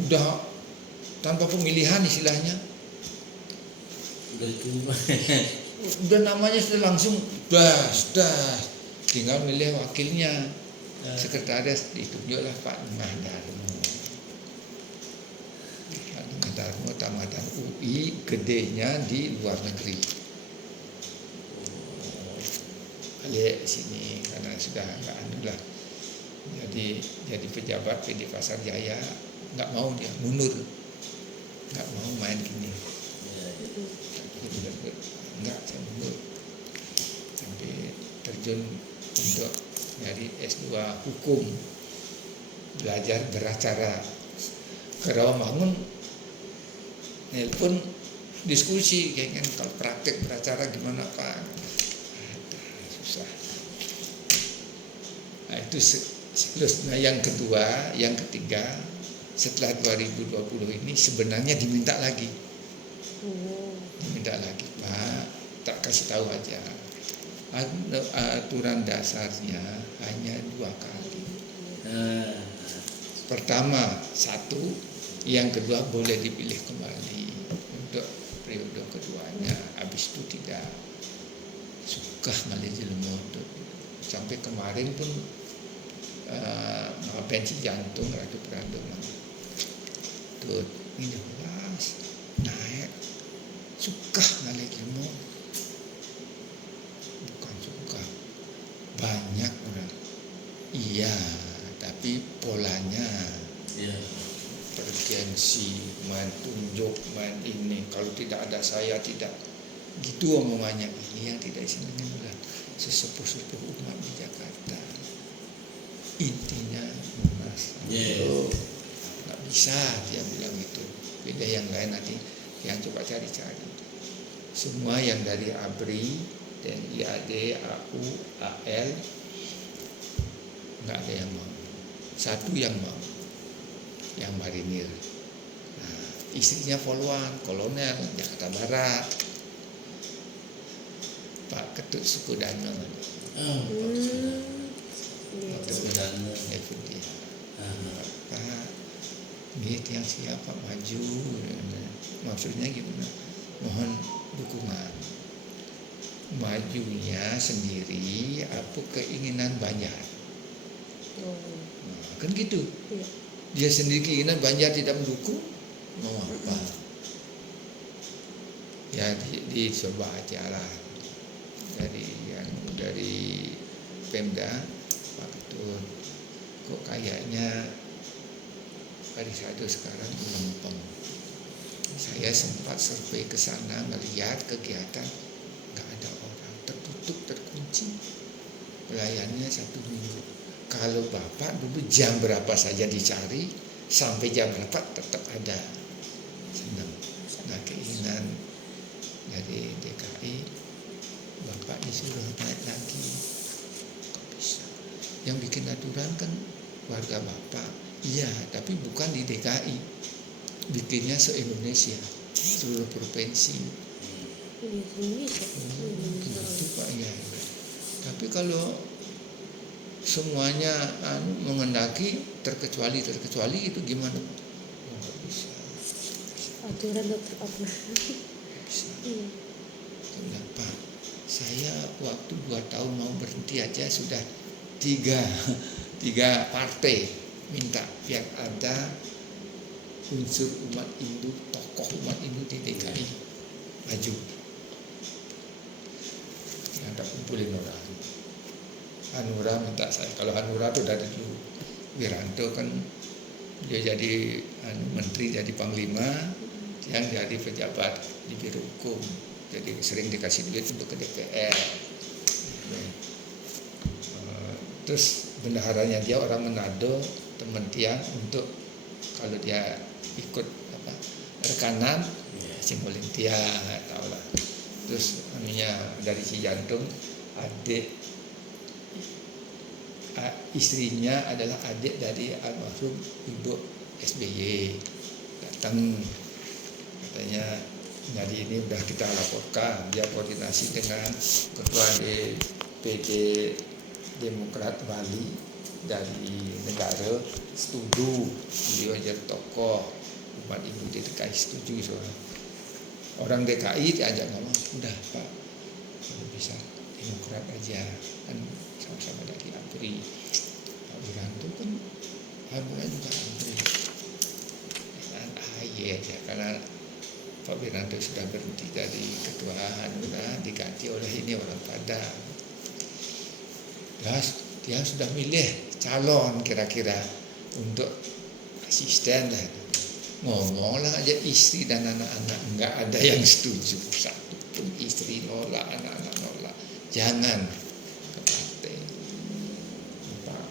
udah tanpa pemilihan istilahnya, udah namanya sudah langsung das, tinggal milih wakilnya. Sekretaris ditunjuklah Pak Darmo. Pak Darmo tamatan UI, gedenya di luar negeri. Balik sini karena sudah nggak anu lah. Jadi pejabat PD Pasar Jaya, nggak mau dia mundur. Nggak mau main gini, nggak saya mundur sampai terjun untuk dari S2 hukum, belajar beracara ke Rawamangun, nelpon diskusi kayak kan, kalau praktek beracara gimana Pak, susah. Nah itu siklus. Nah yang kedua, yang ketiga, setelah 2020 ini sebenarnya diminta lagi, Pak, tak kasih tahu aja. Aturan dasarnya hanya 2 kali. Pertama 1, yang kedua boleh dipilih kembali untuk periode keduanya. Habis itu tidak suka malih jelema untuk sampai kemarin pun pensi jantung ratu peranda tuh ini naik suka malih jelema, bukan suka banyak orang iya, tapi polanya urgensi, main tunjuk, main ini, kalau tidak ada saya tidak, gitu omongannya. Ini yang tidak senang bukan sesepuh-sepuh umat di Jakarta. Intinya Mas, nggak bisa dia bilang itu. Beda yang lain nanti yang coba cari-cari. Semua yang dari ABRI, TNI AD, AU, AL, nggak ada yang mau. Satu yang mau, yang marinir. Nah, istrinya Poluan, Kolonel Jakarta Barat, Pak Ketut Suku Danau. Suku Danau, Pak, ini yang siapa maju? Maksudnya gimana? Mohon dukungan. Majunya sendiri, apa keinginan banyak. Nah, kan gitu. Dia sendiri keinginan Banjar tidak mendukung, mau apa? Ya dicoba aja lah. Dari Pemda, Pak Ketut, kok kayaknya Parisado sekarang melempem. Saya sempat survei ke sana melihat kegiatan, nggak ada orang, tertutup, terkunci. Pelayannya 1 minggu. Kalau Bapak dulu jam berapa saja dicari, sampai jam berapa tetap ada. Senang. Nah, keinginan dari DKI, Bapak disuruh naik lagi. Kok bisa? Yang bikin aturan kan warga Bapak. Iya, tapi bukan di DKI. Bikinnya se-Indonesia, seluruh provinsi. Gitu Pak ya. Tapi kalau semuanya mengendaki terkecuali itu gimana? Nggak bisa. Aturan tetap apa? Bisa. Kenapa? Saya waktu 2 tahun mau berhenti aja sudah tiga partai minta biar ada unsur umat Hindu, tokoh umat Hindu di DKI maju. Yang tak kumpulin orang. Hanura minta saya. Kalau Hanura itu dari dulu. Wiranto kan dia jadi menteri, jadi panglima, yang jadi pejabat di biro hukum. Jadi sering dikasih duit untuk ke DPR. Terus bendaharanya dia orang Manado, teman Tiang, untuk kalau dia ikut rekanan, simbolin Tiang, tahu lah. Terus dari Cijantung, adik istrinya adalah adik dari almarhum Ibu SBY, datang katanya, jadi ini udah kita laporkan, dia koordinasi dengan ketua DPD Demokrat Bali dari negara, setuju beliau jadi tokoh umat Hindu di DKI, setuju soalnya. Orang DKI diajak ngomong, udah Pak, kalau bisa Demokrat aja, kan sama-sama dari ABRI. Pak Wiranto kan Hanura juga ABRI. Dan AHY aja, karena Pak Wiranto sudah berhenti dari ketua Hanura, diganti oleh ini orang Padang. Dia sudah milih calon kira-kira untuk asisten lah. Ngomonglah aja istri dan anak-anak, enggak ada yang setuju. Satu pun istri nolak, anak-anak nolak. Jangan ke partai. Pak,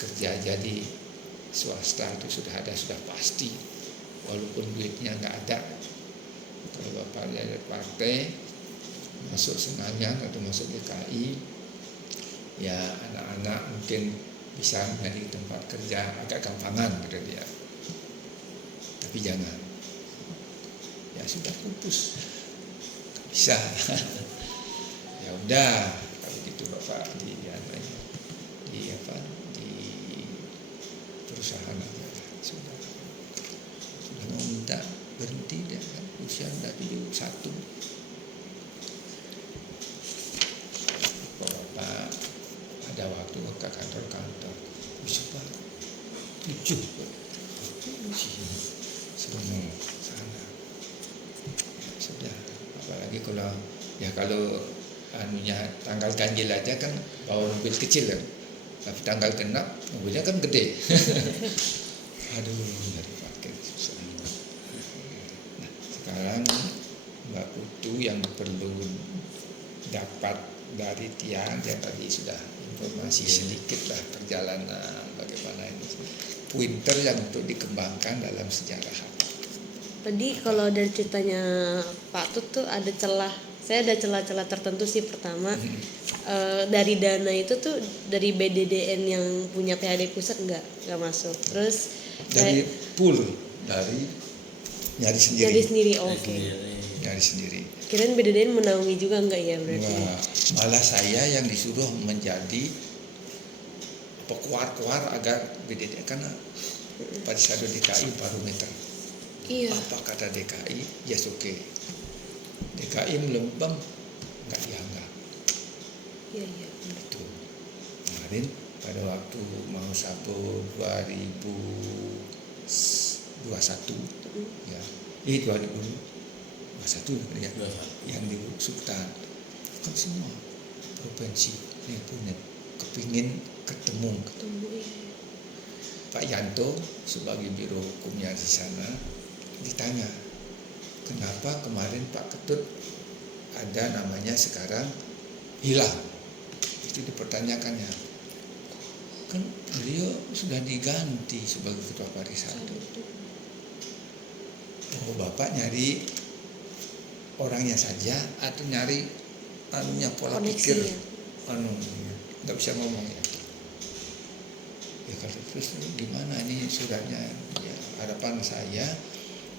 kerja jadi swasta itu sudah ada, sudah pasti. Walaupun duitnya enggak ada. Kalau Bapak dari partai masuk Senayan atau masuk DKI, ya anak-anak mungkin bisa mencari tempat kerja agak gampangan pada dia. Tapi jangan, ya sudah putus, bisa. Ya udah kalau gitu Bapak di apa di perusahaan aja lah. sudah mau minta berhenti dia kan usia udah 71. Bapak ada waktu ke kantor bisa Pak 7 sini semua sana sudah. Apalagi kalau anunya tanggal ganjil aja kan bawa mobil kecil kan, tapi tanggal genap mobilnya kan gede. Aduh, dari parkir susah. Nah, sekarang Mbak Putu yang perlu dapat dari Tiang yang tadi sudah informasi sedikit lah perjalanan bagaimana ini pointer yang untuk dikembangkan dalam sejarah. Tadi kalau dari ceritanya Pak Tut tuh ada celah, saya ada celah-celah tertentu sih. Pertama, dari dana itu tuh dari BDDN yang punya PAD pusat nggak masuk. Terus dari pool dari nyari sendiri. Nyari sendiri, oke. Nyari sendiri. Kirain BDDN menaungi juga nggak ya berarti? Enggak, malah saya yang disuruh menjadi kuar agar BDDN karena pada saat DKI barometer. Iya. Apa kata DKI? Yes, oke. DKI melempem nggak dianggap. Iya. Itu kemarin pada waktu mau Sabtu 2021 ya, 2021 ya, yang di Sultan kan semua provinsi ini punya kepingin ketemu. Iya. Pak Yanto sebagai biro hukumnya di sana ditanya, kenapa kemarin Pak Ketut ada namanya sekarang hilang? Itu dipertanyakannya. Kan beliau sudah diganti sebagai ketua Parisado. Oh, Bapak nyari orangnya saja atau nyari anunya pola pikir? Nggak bisa ngomong ya. Ya kalau terus gimana ini suratnya? Ya, harapan saya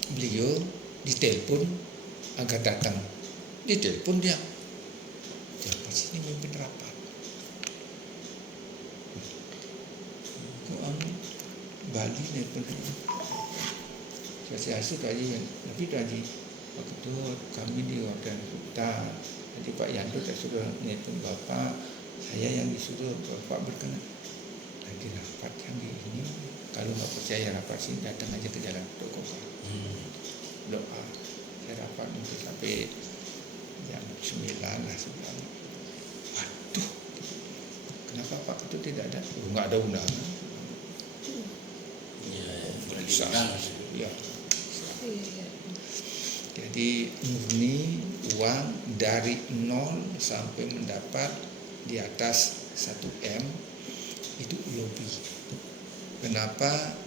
beliau ditelepon agar datang. Ditelepon dia sini mimpin rapat. Bali nelpon saya asik tadi, tapi tadi waktu itu kami di Wakil Sultan. Jadi Pak Yanto tak suruh nelpon Bapak, saya yang disuruh Bapak berkenan lagi rapat yang di ini. Kalau nggak percaya rapat sini datang aja ke jalan Toko doa. Saya rapat mungkin sampai jam 9 lah 9. Waduh, kenapa Pak itu tidak ada? Nggak ada undangan. Bisa. Ya. Iya. Jadi murni uang dari 0 sampai mendapat di atas 1 M itu lobby. Kenapa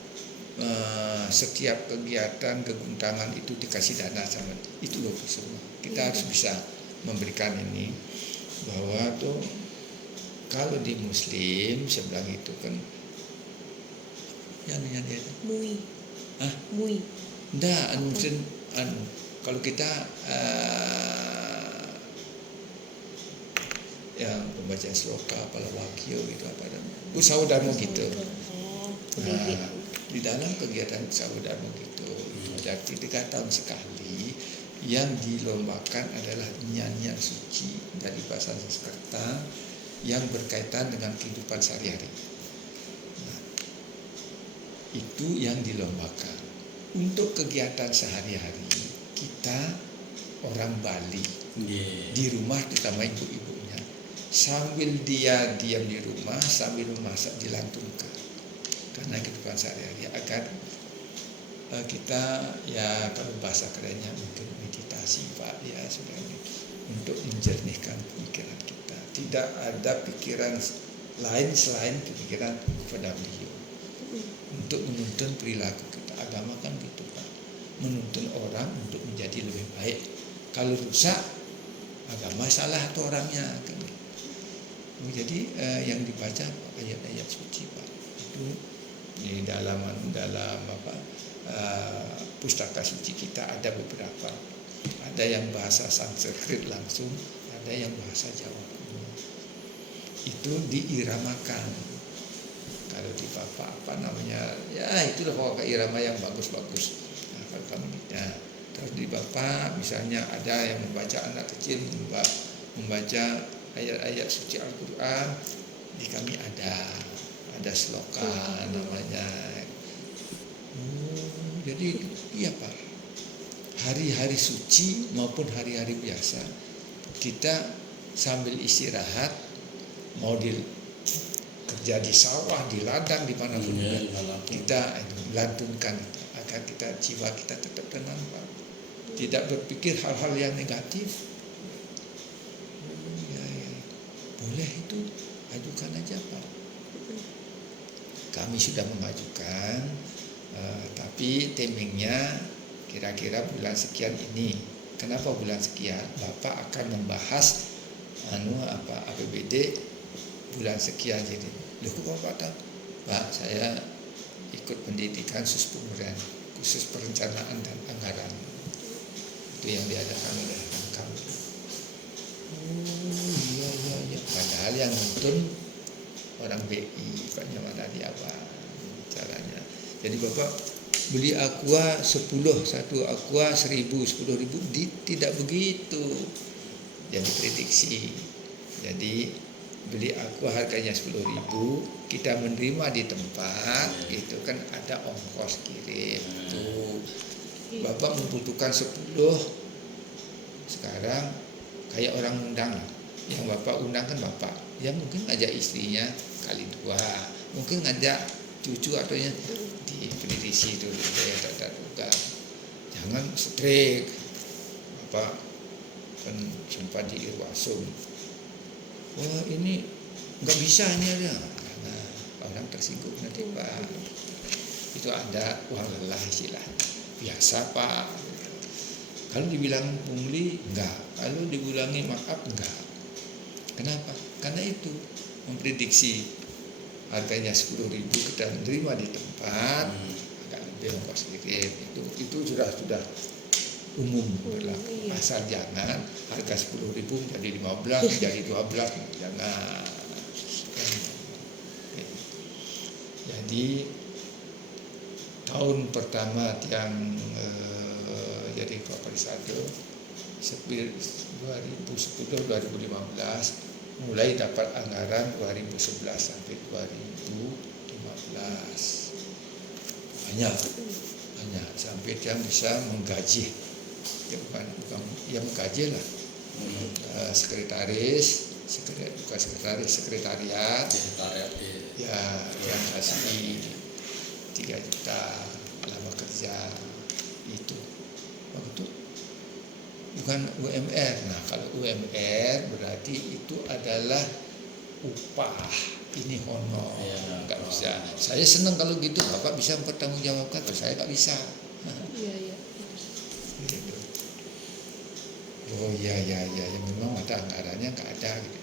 setiap kegiatan keguntangan itu dikasih dana sama itu lobby semua. Kita harus bisa memberikan ini bahwa tuh kalau di Muslim sebelah itu kan yang dia MUI. Hah? MUI. Enggak, kalau kita yang pembacaan sloka, palawakyo gitu apa namanya, Usahadarmo gitu. Nah, di dalam kegiatan Usahadarmo gitu, berarti 3 tahun sekali yang dilombakan adalah nyanyian suci dari bahasa Sanskerta yang berkaitan dengan kehidupan sehari-hari. Itu yang dilombakan. Untuk kegiatan sehari-hari kita orang Bali di rumah terutama ibu-ibunya sambil dia diam di rumah sambil memasak dilantunkan karena kehidupan sehari-hari agar kita ya kalau bahasa kerennya mungkin meditasi Pak ya sudah ini untuk menjernihkan pikiran kita. Tidak ada pikiran lain selain pikiran kepada beliau. Untuk menuntun perilaku kita. Agama kan gitu Pak, menuntun orang untuk menjadi lebih baik. Kalau rusak agama salah tuh orangnya kan. Jadi yang dibaca ayat-ayat suci Pak itu di dalam apa pustaka suci kita ada beberapa ada yang bahasa Sanskrit langsung, ada yang bahasa Jawa kuno. Itu diiramakan. Kalau di Bapak apa namanya, ya itulah pokoknya irama yang bagus-bagus. Nah, kalau kami terus di Bapak misalnya ada yang membaca, anak kecil membaca ayat-ayat suci Al-Quran, di kami ada sloka namanya. Jadi iya Pak, hari-hari suci maupun hari-hari biasa kita sambil istirahat, mau kerja di sawah, di ladang, di mana pun kita lantunkan agar jiwa kita tetap tenang Pak, tidak berpikir hal-hal yang negatif. Boleh itu, ajukan aja Pak. Kami sudah mengajukan, tapi timingnya kira-kira bulan sekian ini. Kenapa bulan sekian? Bapak akan membahas APBD bulan sekian. Jadi, loh kok Bapak tahu? Pak, saya ikut pendidikan khusus perencanaan dan anggaran. Itu yang diadakan oleh kami. Iya. Padahal yang nonton orang BI, Pak Nyamanadi apa caranya. Jadi Bapak beli aqua 10, satu aqua 1.000, 10.000, tidak begitu. Jadi prediksi. Jadi beli aqua harganya 10.000, kita menerima di tempat, itu kan ada ongkos kirim. Tuh. Bapak membutuhkan 10, sekarang kayak orang undang, yang Bapak undang kan Bapak, ya mungkin ngajak istrinya kali 2, mungkin ngajak cucu atau yang di prediksi itu ya tak juga. Jangan strik. Bapak kan sempat di Irwasum, wah ini nggak bisa ini ada, nah, orang tersinggung nanti Pak. Itu ada uang lelah istilahnya. Biasa Pak. Kalau dibilang pungli enggak, kalau diulangi maaf enggak. Kenapa? Karena itu memprediksi harganya 10.000 kita menerima di tempat, agak lebih ongkos kirim. Itu sudah umum berlaku. Asal jangan harga 10.000 jadi 15, jadi 12, jangan. Jadi tahun pertama yang jadi Kopersado 2010-2015 mulai dapat anggaran 2011 sampai 2015 banyak sampai yang bisa menggaji, ya bukan menggaji lah, sekretariat ya yang kasih 3 juta lama kerja itu waktu bukan UMR. Nah kalau UMR berarti itu adalah upah, ini honor, nggak bisa. Saya senang kalau gitu, Bapak bisa mempertanggungjawabkan, kalau saya nggak bisa. Iya. Gitu. Oh iya, memang ada anggarannya nggak ada. Gitu.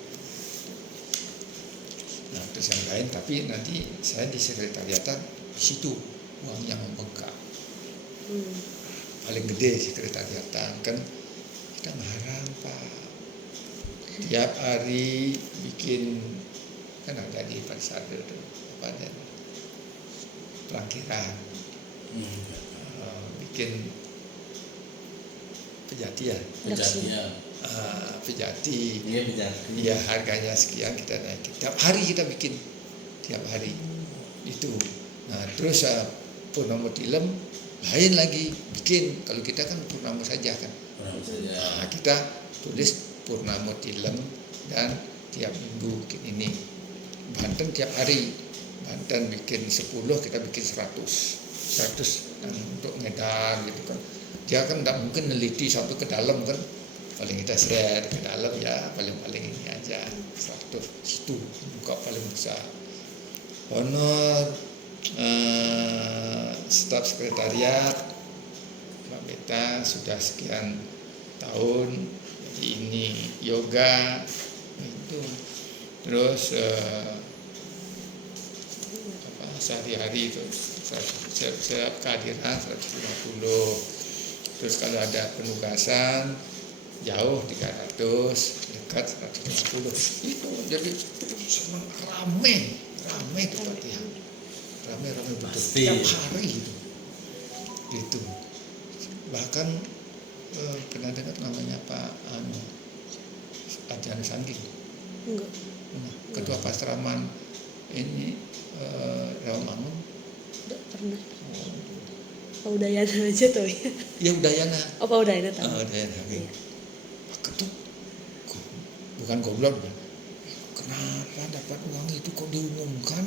Nah terus yang lain, tapi nanti saya di sekretariatan di situ uang yang membengkak. Paling gede sekretariatan kan kita ngarang Pak. Tiap hari bikin, kan ada di Parisade itu apa ada pelangkiran, bikin pejatian. Pejati. Ya harganya sekian kita naikin. Tiap hari kita bikin, tiap hari itu. Nah terus Purnama Tilem lain lagi bikin. Kalau kita kan Purnama saja kan. Nah, kita tulis Purnama Tilem dan tiap minggu bikin ini. Banten tiap hari. Banten bikin 10, kita bikin 100 untuk ngedar gitu kan. Dia kan tidak mungkin neliti sampai ke dalam kan. Paling kita share ke dalam ya paling ini aja 100 situ buka paling besar. Honor staf sekretariat Mbak Beta sudah sekian tahun, jadi ini yoga itu terus sehari-hari itu setiap kehadiran 150. Terus kalau ada penugasan jauh 300, dekat 150. Itu jadi senang rame tempat ya. Rame betul. Pasti. Tiap hari gitu. Bahkan pernah dengar namanya Pak Adrian Sanggi, Enggak. Ketua Pastraman ini Rawamangun. Enggak pernah. Pak Udayana aja tuh ya. Ya Udayana. Oh, Pak Udayana tahu. Udayana. Iya. Pak Ketut bukan goblok. Kenapa dapat uang itu kok diumumkan?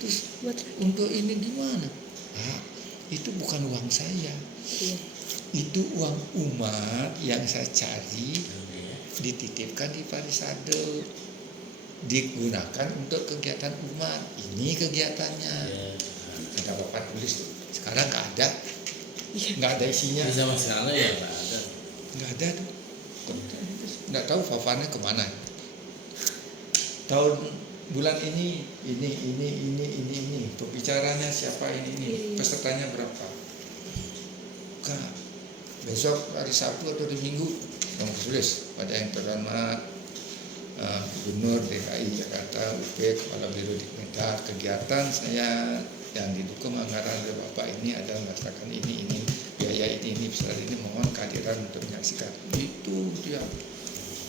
Terus untuk ini gimana? Itu bukan uang saya. Iya. Itu uang umat yang saya cari, dititipkan di Parisade, digunakan untuk kegiatan umat. Ini kegiatannya. Ada bapak tulis tuh. Sekarang nggak ada isinya. Bisa masalah ya nggak ada. Nggak ada tuh. Nggak tahu Fafannya kemana. Tahun bulan ini pembicaranya siapa ini, pesertanya berapa? Kak, besok hari Sabtu atau di Minggu kamu tulis pada yang terhormat Gubernur DKI Jakarta, UP, Kepala Biro Dikmentar, kegiatan saya yang didukung anggaran dari Bapak ini adalah melaksanakan ini, biaya ini, besar ini, mohon kehadiran untuk menyaksikan. Itu dia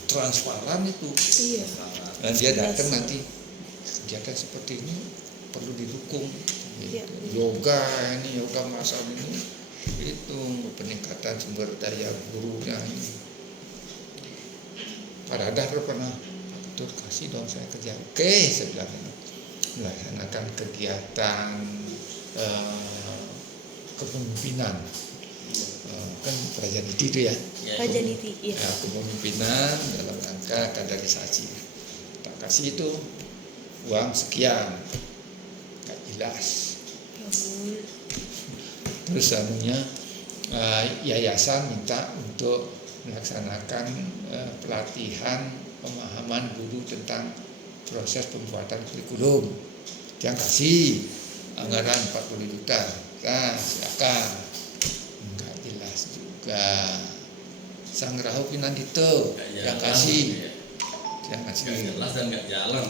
transparan itu. Iya. Dan dia datang nanti kegiatan seperti ini perlu didukung. Iya. Yoga masal ini itu peningkatan sumber daya gurunya ini. Pak Radar pernah betul kasih dong saya kerja. Oke, saya bilang melaksanakan kegiatan kepemimpinan. Kan Prajaniti itu ya. Prajaniti, iya. Kepemimpinan dalam rangka kaderisasi. Tak kasih itu uang sekian, nggak jelas. Terus yayasan minta untuk melaksanakan pelatihan pemahaman guru tentang proses pembuatan kurikulum. Yang kasih anggaran 40 juta. Nah, silakan. Enggak jelas juga. Sang Rahu Pinandito yang kasih. Yang kasih. Nggak jelas dan nggak jalan.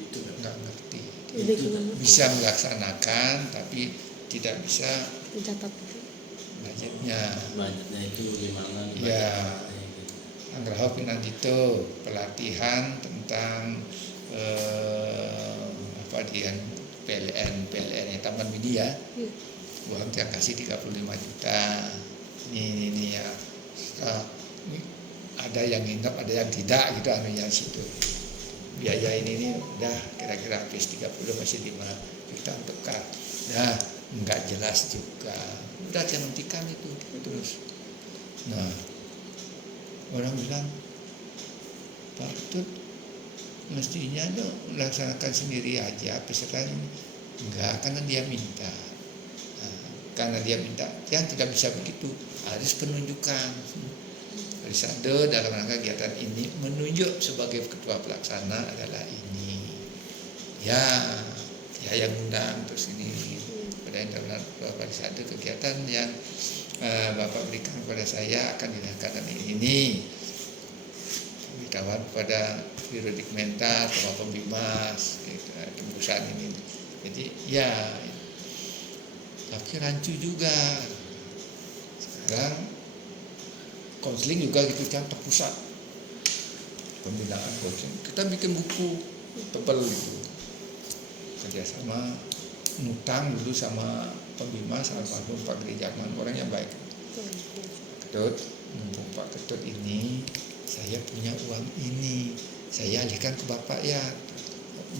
Itu Nggak ngerti. Itu Bisa melaksanakan tapi tidak bisa mencatat. budgetnya. Budgetnya itu gimana? Ya. Anggraha Pinandito pelatihan tentang PLN yang Taman Mini ya. Uang yang kasih 35 juta. Ini ya. Ini ada yang nginep, ada yang tidak gitu anunya situ. Biaya ini udah kira-kira habis 30 masih 5 juta untuk kar. Nah, enggak jelas juga. Udah saya hentikan itu terus. Nah, orang bilang Pak Tut mestinya dong melaksanakan sendiri aja pesertanya. Enggak, karena dia minta. Karena dia minta, yang tidak bisa begitu, harus penunjukan. Parisade dalam rangka kegiatan ini menunjuk sebagai ketua pelaksana adalah ini. Ya yang undang terus ini pada internal Parisade kegiatan yang Bapak berikan kepada saya akan dilaksanakan ini. Beritahuan kepada Biro Dikmentar, sama Pembimas, tembusan ini. Jadi ya, tapi rancu juga. Sekarang konseling juga gitu kan terpusat. Pembinaan konseling. Kita bikin buku tebal gitu. Kerjasama ngutang dulu sama Pembimas sama Pak Gerejaman, orangnya baik. Ketut, mumpung Pak Ketut ini saya punya uang ini, saya alihkan ke Bapak ya.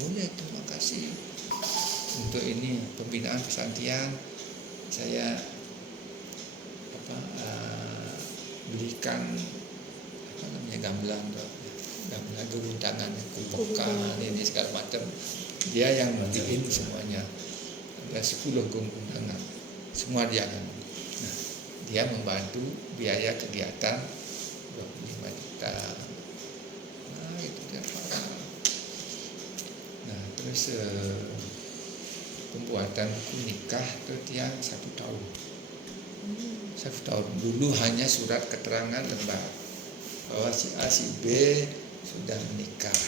Boleh, terima kasih. Untuk ini pembinaan pesantren saya belikan gamelan gerundangan, kupokan ini segala macam. Dia yang nantiin semuanya. Ada 10 gerundangan, semua dia kan. Nah, dia membantu biaya kegiatan 25 juta. Nah, itu dia Pak. Nah, terus pembuatan buku nikah itu yang 1 tahun. 1 tahun. Dulu hanya surat keterangan lembar bahwa si A si B sudah menikah.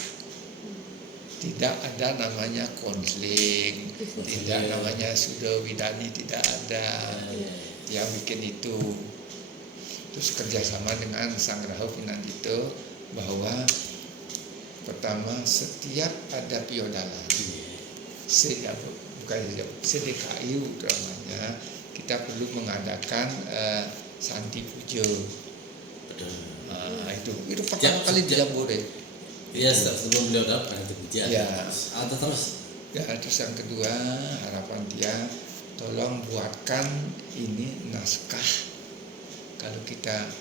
Tidak ada namanya konseling, tidak namanya sudah widani, tidak ada. Yang bikin itu. Terus kerjasama dengan Sang Rahu Pinandito bahwa pertama setiap ada piodala, bukan sedekayu namanya, kita perlu mengadakan Santi Pujo. Itu pertama kali di Jambore. Iya, sebelum beliau dapat itu pujian. Ya. Atau terus. Ya, terus yang kedua harapan dia tolong buatkan ini naskah kalau kita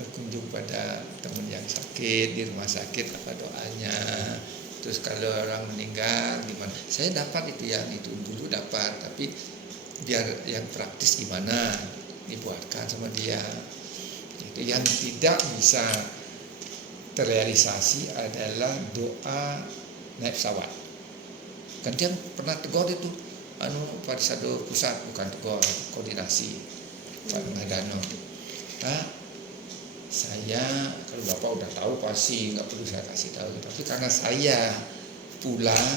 berkunjung pada teman yang sakit di rumah sakit, apa doanya. Terus kalau orang meninggal gimana? Saya dapat itu dulu dapat, tapi biar yang praktis gimana dibuatkan sama dia. Itu yang tidak bisa terrealisasi adalah doa naik pesawat. Kan dia pernah tegur itu Parisado pusat, bukan tegur, koordinasi Pak Ngadano. Saya kalau Bapak udah tahu pasti nggak perlu saya kasih tahu, tapi karena saya pulang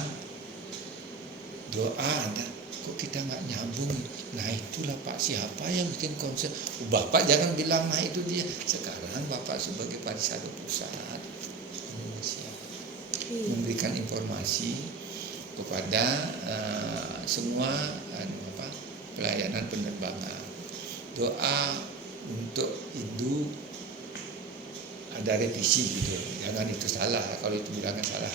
doa Anda kok kita nggak nyambung. Nah itulah Pak, siapa yang bikin konsep. Bapak jangan bilang nah itu dia. Sekarang Bapak sebagai Parisado pusat memberikan informasi kepada semua pelayanan penerbangan. Doa untuk itu ada revisi gitu. Jangan itu salah, kalau itu bilangan salah.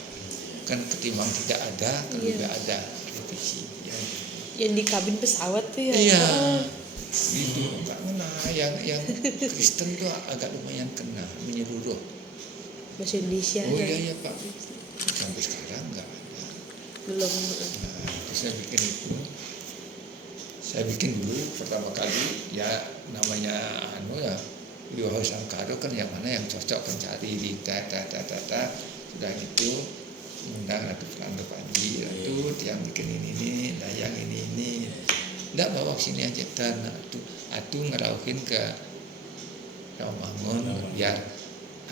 Kan ketimbang tidak ada, kalau tidak ada revisi. Yang di kabin pesawat tuh ya. Iya. Itu enggak kena. Yang Kristen tuh agak lumayan kena, menyeluruh. Bahasa Indonesia. Oh iya Pak. Sampai sekarang enggak ada. Belum. Nah, itu saya bikin dulu pertama kali ya namanya Yoho Sangkaro kan yang mana yang cocok mencari di sudah itu undang Ratu Fernando Panji, Ratu yang bikin ini, dayang ini, nggak bawa sini aja dan Atu ngerauhin ke Rawamangun biar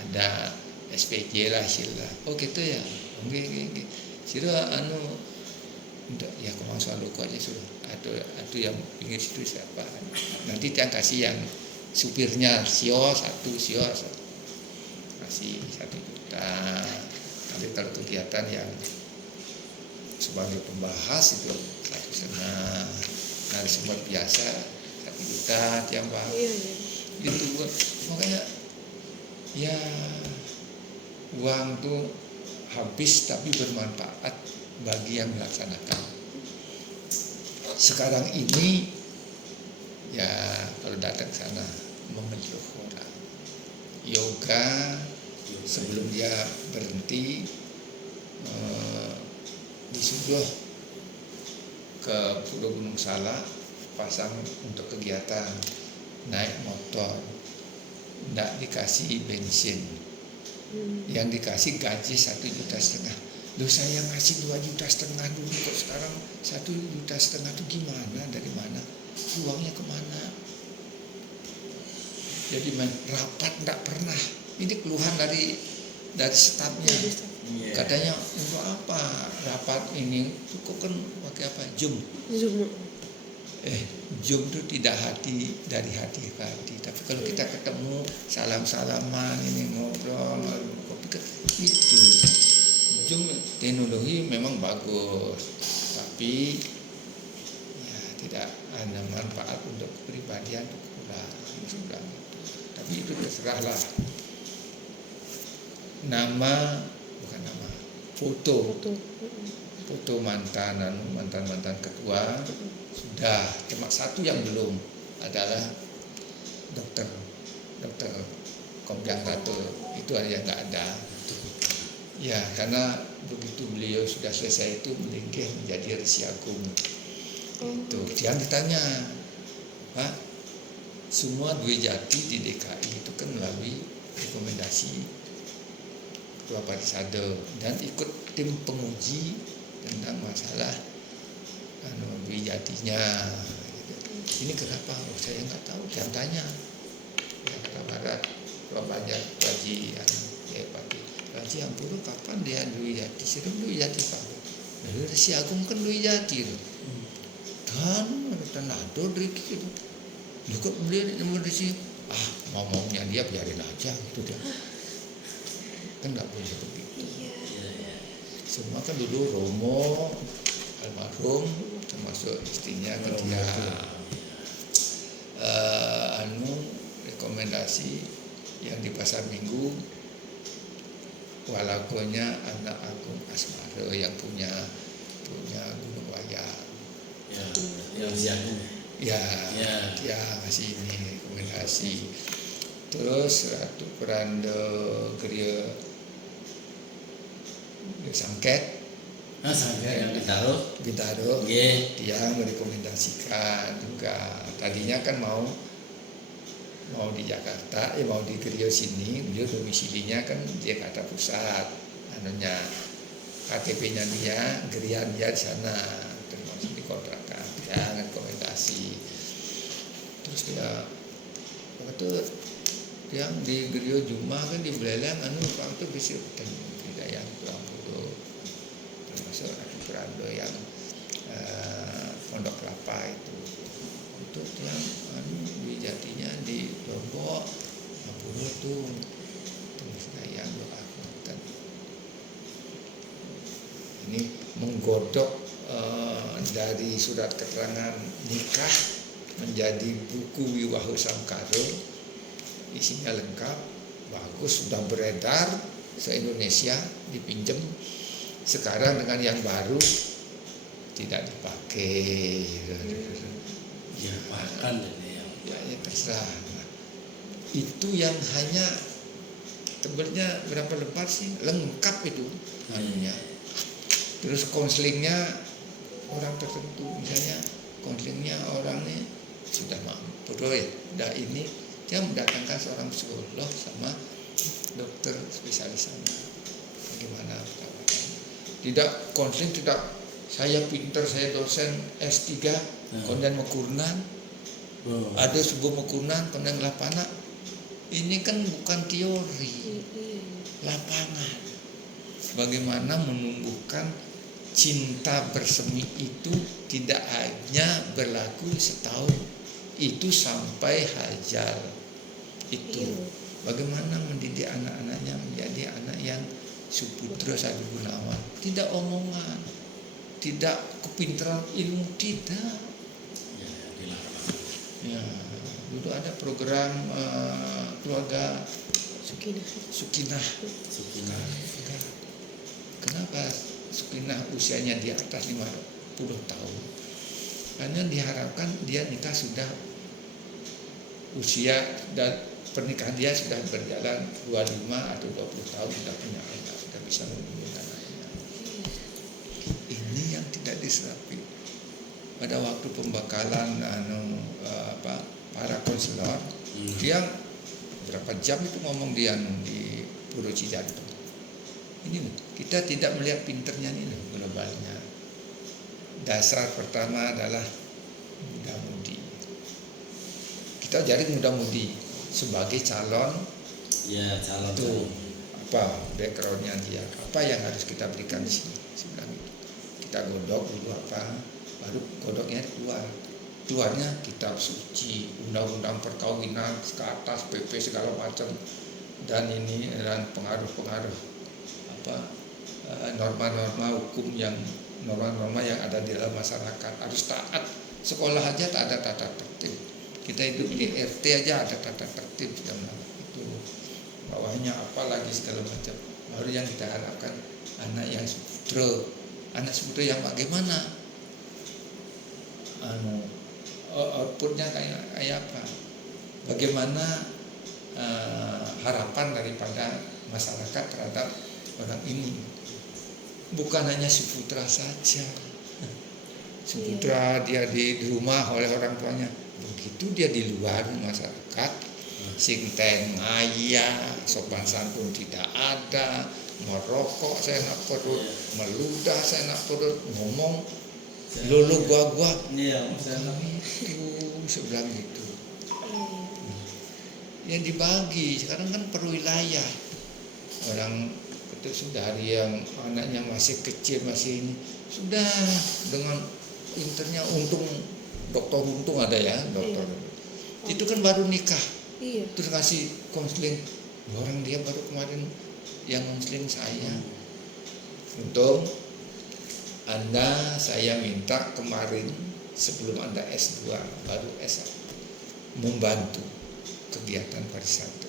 ada SPJ lah sila. Oh gitu ya, oke. Sila ya kemangsuan loko aja sudah. Atu yang pinggir situ siapa? Nanti dia kasih yang supirnya sio satu kasih 1 juta. Nanti kalau kegiatan yang sebagai pembahas itu 1,5 narasumber biasa 1 juta tiap bang. Gitu buat makanya ya uang tuh habis tapi bermanfaat bagi yang melaksanakan. Sekarang ini ya kalau datang sana memeluk orang yoga sebelum dia berhenti disuruh ke Pulau Gunung Salak pasang untuk kegiatan naik motor, tidak dikasih bensin, yang dikasih gaji 1,5 juta. Loh saya ngasih 2,5 juta dulu kok sekarang 1,5 juta itu gimana, dari mana, uangnya kemana? Jadi rapat tidak pernah. Ini keluhan dari stafnya. Katanya untuk apa rapat ini? Kok kan pakai apa? Zoom. Zoom itu tidak dari hati ke hati. Tapi kalau kita ketemu salam-salaman ini ngobrol, itu Zoom teknologi memang bagus, tapi ya tidak ada manfaat untuk kepribadian kurang. Tapi itu terserahlah. Foto mantan ketua sudah, cuma satu yang belum adalah dokter Kompiang Tato, itu yang nggak ada. Ya karena begitu beliau sudah selesai itu melingkih menjadi Resi Agung. Itu dia ditanya, Pak, semua Dwi Jati di DKI itu kan melalui rekomendasi Ketua Parisado dan ikut tim penguji tentang masalah Dwi Jatinya. Ini kenapa? Saya nggak tahu. Yang tanya, ya kata Barat, banyak gaji yang pati. Gaji yang dulu kapan dia Dwi Jati? Sering Dwi Jati Pak. Lalu si Agung kan Dwi Jati tu. Dan ada dari itu. Dia kok beli nomor di sini. Ngomongnya dia biarin aja gitu dia. Kan nggak boleh begitu. Semua kan dulu Romo almarhum termasuk istrinya kan dia rekomendasi yang di pasar Minggu walakonya anak Agung Asmara yang punya Gunung Wayang. Yang siang. Ya, dia kasih ini rekomendasi. Terus Ratu Peranda Geria Sangket. Sangket yang ditaruh. Dia merekomendasikan juga. Tadinya kan mau di Jakarta, mau di Geria sini, beliau domisilinya kan Jakarta Pusat, KTP-nya dia, Geria dia di sana, termasuk di kontrakan, dia rekomendasi. Terus dia waktu yang di Geria Juma kan di Beleleng, orang tu bisa tidak yang tuang dulu, termasuk Ratu Perando yang Pondok Kelapa itu yang di jatinya di Lombok, Papua tuh terus yang doakan. Ini menggodok dari surat keterangan nikah menjadi buku Wiwahu Samkaro, isinya lengkap, bagus, sudah beredar se-Indonesia, dipinjem. Sekarang dengan yang baru tidak dipakai. Ya makan ya terserah. Itu yang hanya tebelnya berapa lembar sih, lengkap itu anunya. Terus konselingnya orang tertentu, misalnya konselingnya orangnya sudah mampu ya, ini dia mendatangkan seorang psikolog sama dokter spesialis sana. Bagaimana perawatan? Tidak konseling, tidak saya pinter, saya dosen S3 kemudian Mekunan, ada sebuah Mekunan kemudian lapangan. Ini kan bukan teori, lapangan. Bagaimana menumbuhkan cinta bersemi itu tidak hanya berlaku setahun, itu sampai hajal. Itu bagaimana mendidik anak-anaknya menjadi anak yang suputra Sadi Gunawan. Tidak omongan, tidak kepintaran ilmu, tidak. Ya, dulu ada program keluarga Sukinah. Kenapa Sukinah usianya di atas 50 tahun? Karena diharapkan dia nikah sudah usia dan pernikahan dia sudah berjalan 25 atau 20 tahun, sudah punya anak, sudah bisa membimbing anaknya. Ini yang tidak diserapi. Pada waktu pembekalan para konselor, dia berapa jam itu ngomong dia di Puro Cijantung. Ini kita tidak melihat pinternya ini globalnya. Dasar pertama adalah muda-mudi. Kita jadi muda-mudi sebagai calon. Ya, calon. Tuh, apa backgroundnya dia? Apa yang harus kita berikan di sini? Sebenarnya itu. Kita godok dulu apa, baru godoknya keluarnya kitab suci, undang-undang perkawinan ke atas, PP segala macam, dan ini dan pengaruh-pengaruh norma-norma hukum yang norma-norma yang ada di dalam masyarakat harus taat. Sekolah aja tak ada tata tertib, kita hidup di RT aja ada tata tertib itu, bawahnya apa lagi segala macam. Baru yang kita harapkan anak yang suputra yang bagaimana outputnya kayak apa, bagaimana harapan daripada masyarakat terhadap orang ini. Bukan hanya suputra saja, suputra dia di rumah oleh orang tuanya, begitu dia di luar masyarakat, singteng ngaya, sopan santun tidak ada, merokok saya nak perut, meludah saya nak perut, ngomong lulu gua itu sebelah gitu. yang dibagi. Sekarang kan per wilayah. Orang itu sudah hari yang anaknya masih kecil, masih ini, sudah dengan internya, untung dokter untung ada ya, dokter. Itu kan baru nikah. Iya. Terus kasih konseling. Orang dia baru kemarin yang konseling saya. Untung Anda, saya minta kemarin sebelum Anda S2 baru S1 membantu kegiatan pariwisata.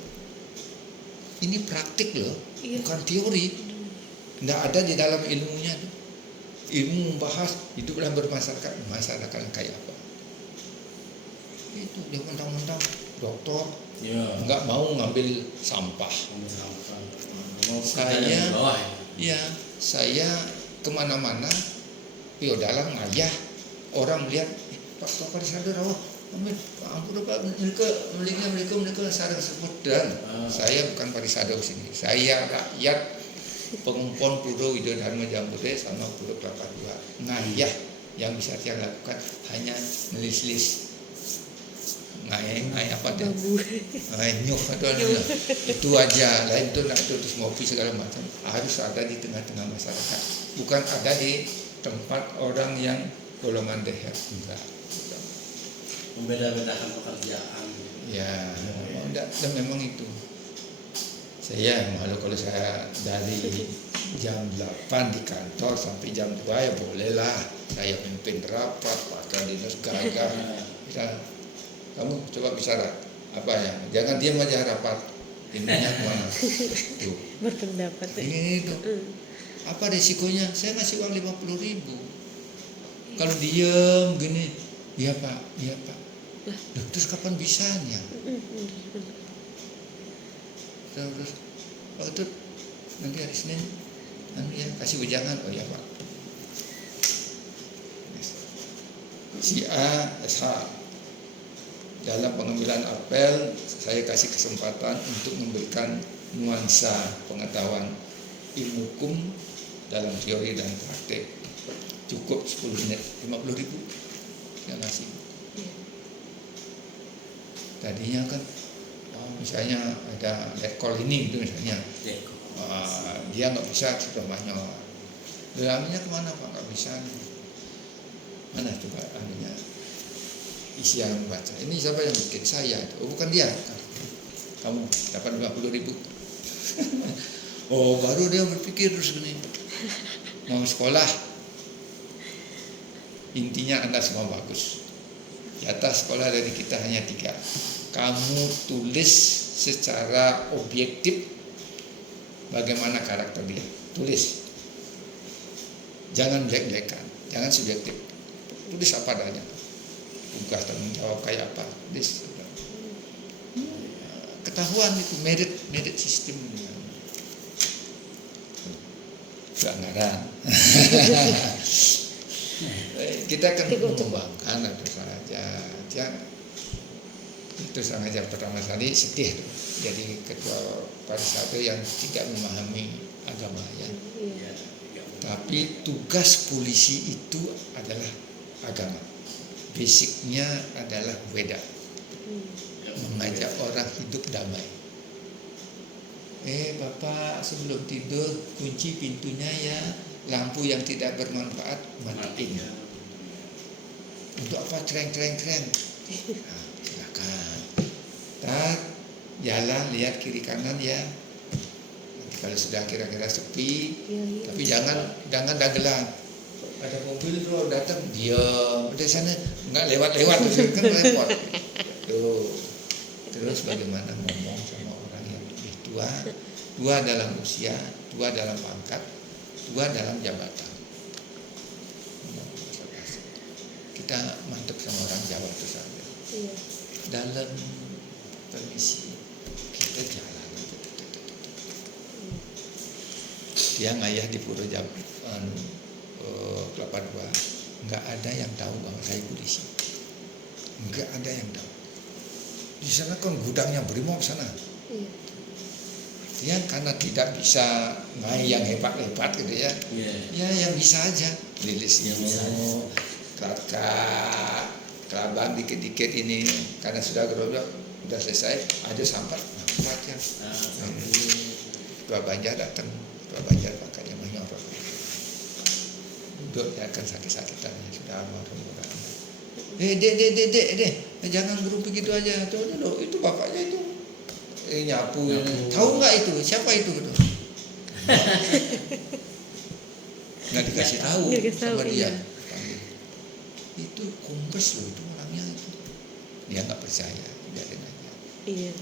Ini praktik loh, bukan teori. Tidak ada di dalam ilmunya tuh. Ilmu membahas hidup dan bermasyarakat, masyarakat kayak apa. Itu dia mentang-mentang dokter, nggak mau ngambil sampah. Saya kemana-mana, dalam ngayah orang melihat Pak Pariwisata rawah, ampun Pak, mereka sarang sebut, dan saya bukan Pariwisata sini, saya rakyat pengumpul Puro Widodharma Jambore sama Puro Kelapa II. Ngayah yang bisa saya lakukan hanya melis-lis ngai apa deh, nyuh itu aja. Lain itu terus ngopi segala macam harus ada di tengah-tengah masyarakat, bukan ada di tempat orang yang golongan deher. Enggak. Membeda-bedakan pekerjaan. Ya, dan memang itu. Saya malu kalau saya dari jam 8 di kantor sampai jam 2 ya bolehlah. Saya pimpin rapat, pakai dinas gagah. Kamu coba bicara apa ya? Jangan diam aja rapat. Intinya kemana? Tuh. Berpendapat. Ini tuh. Apa resikonya? Saya ngasih uang 50.000. Kalau diam gini, iya Pak. Terus kapan bisanya? Terus waktu nanti hari Senin nanti ya kasih ujangan. Oh ya Pak. Si A, SH. Dalam pengambilan apel, saya kasih kesempatan untuk memberikan nuansa pengetahuan ilmu hukum dalam teori dan praktek. Cukup 10 menit, 50.000 saya kasih. Tadinya kan misalnya ada let call ini gitu misalnya, dia nggak bisa sudah banyak. Dalamnya kemana Pak? Nggak bisa. Mana coba anunya? Isi yang baca. Ini siapa yang bikin? Saya. Oh bukan dia. Kamu dapat 50.000. Oh baru dia berpikir terus gini. Mau sekolah. Intinya Anda semua bagus. Jatah sekolah dari kita hanya 3. Kamu tulis secara objektif bagaimana karakter dia. Tulis. Jangan jelek-jelekan. Jangan subjektif. Tulis apa adanya. Tugas tanggung jawab kayak apa, ketahuan itu merit sistem. Pelanggaran. Kita akan mengembangkan itu saja. Itu sengaja pertama kali sedih jadi ketua pariwisata yang tidak memahami agama ya. Tapi tugas polisi itu adalah agama. Basicnya adalah Weda, mengajak orang hidup damai. Bapak sebelum tidur kunci pintunya ya, lampu yang tidak bermanfaat matiin. Untuk apa cereng? Nah, silakan. Jalan lihat kiri kanan ya. Nanti kalau sudah kira-kira sepi, tapi jangan dagelan. Ada mobil bro datang diam di sana, nggak lewat kan repot. Terus bagaimana ngomong sama orang yang lebih tua, 2 dalam usia, 2 dalam pangkat, 2 dalam jabatan. Kita mantap sama orang Jawa itu saja. Dalam permisi kita jalan. Dia ngayah di Puro Kelapa II, nggak ada yang tahu bahwa saya polisi, nggak ada yang tahu. Di sana kan gudangnya Brimob sana. Ya karena tidak bisa main yang hebat gitu ya. Ya yang bisa aja, Lilis Nyomo, Kakak, kelabang dikit-dikit ini karena sudah gerobak sudah selesai aja sampai ya. Tua Banjar datang, Tua Banjar makanya menyorot. Duduk dia akan sakit-sakitan sudah almarhum orang. Dek, jangan berumpi gitu aja. Tuh, itu bapaknya itu. Nyapu. Tahu nggak itu? Siapa itu? Gitu. Nggak dikasih tahu sama dia. Itu kumpes loh itu orangnya itu. Dia nggak percaya, biarin aja. Iya.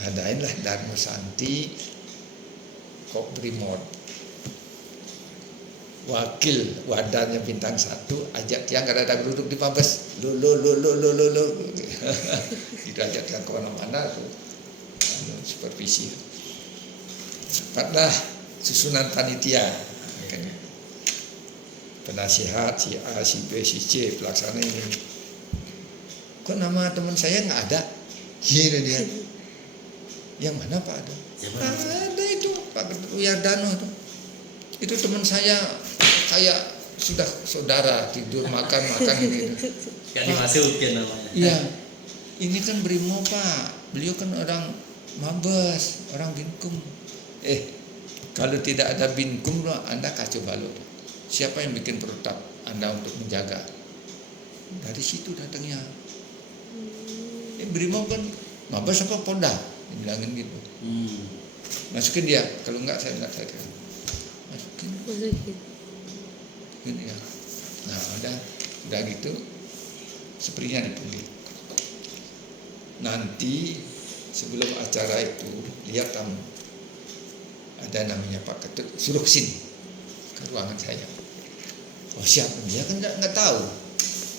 Ngadain lah Darmo Santi, Kok Brimob, wakil wadannya bintang 1, ajak tiang kadang-kadang duduk di Mabes, lo, itu ajak tiang kemana-mana tuh, supervisi. Dapatlah susunan panitia, penasihat si A, si B, si C, pelaksana ini. Kok nama teman saya nggak ada? Gini dia. Yang mana Pak ada? Ada itu Pak Wiyardano tuh. Itu teman saya kayak sudah saudara tidur makan gitu. Yang dimasukin namanya. Iya. Ini kan Brimo Pak. Beliau kan orang Mabes, orang Binkum. Kalau tidak ada Binkum loh, Anda kacau balau. Siapa yang bikin protap Anda untuk menjaga? Dari situ datangnya. Brimo kan Mabes apa Polda? Bilangin gitu. Masukin dia, kalau enggak saya enggak saya. Masukin. Gini ya. Nah, udah gitu sepertinya dipanggil. Nanti sebelum acara itu lihat tamu. Ada namanya Pak Ketut, suruh kesini ke ruangan saya. Oh siap, dia kan enggak tahu.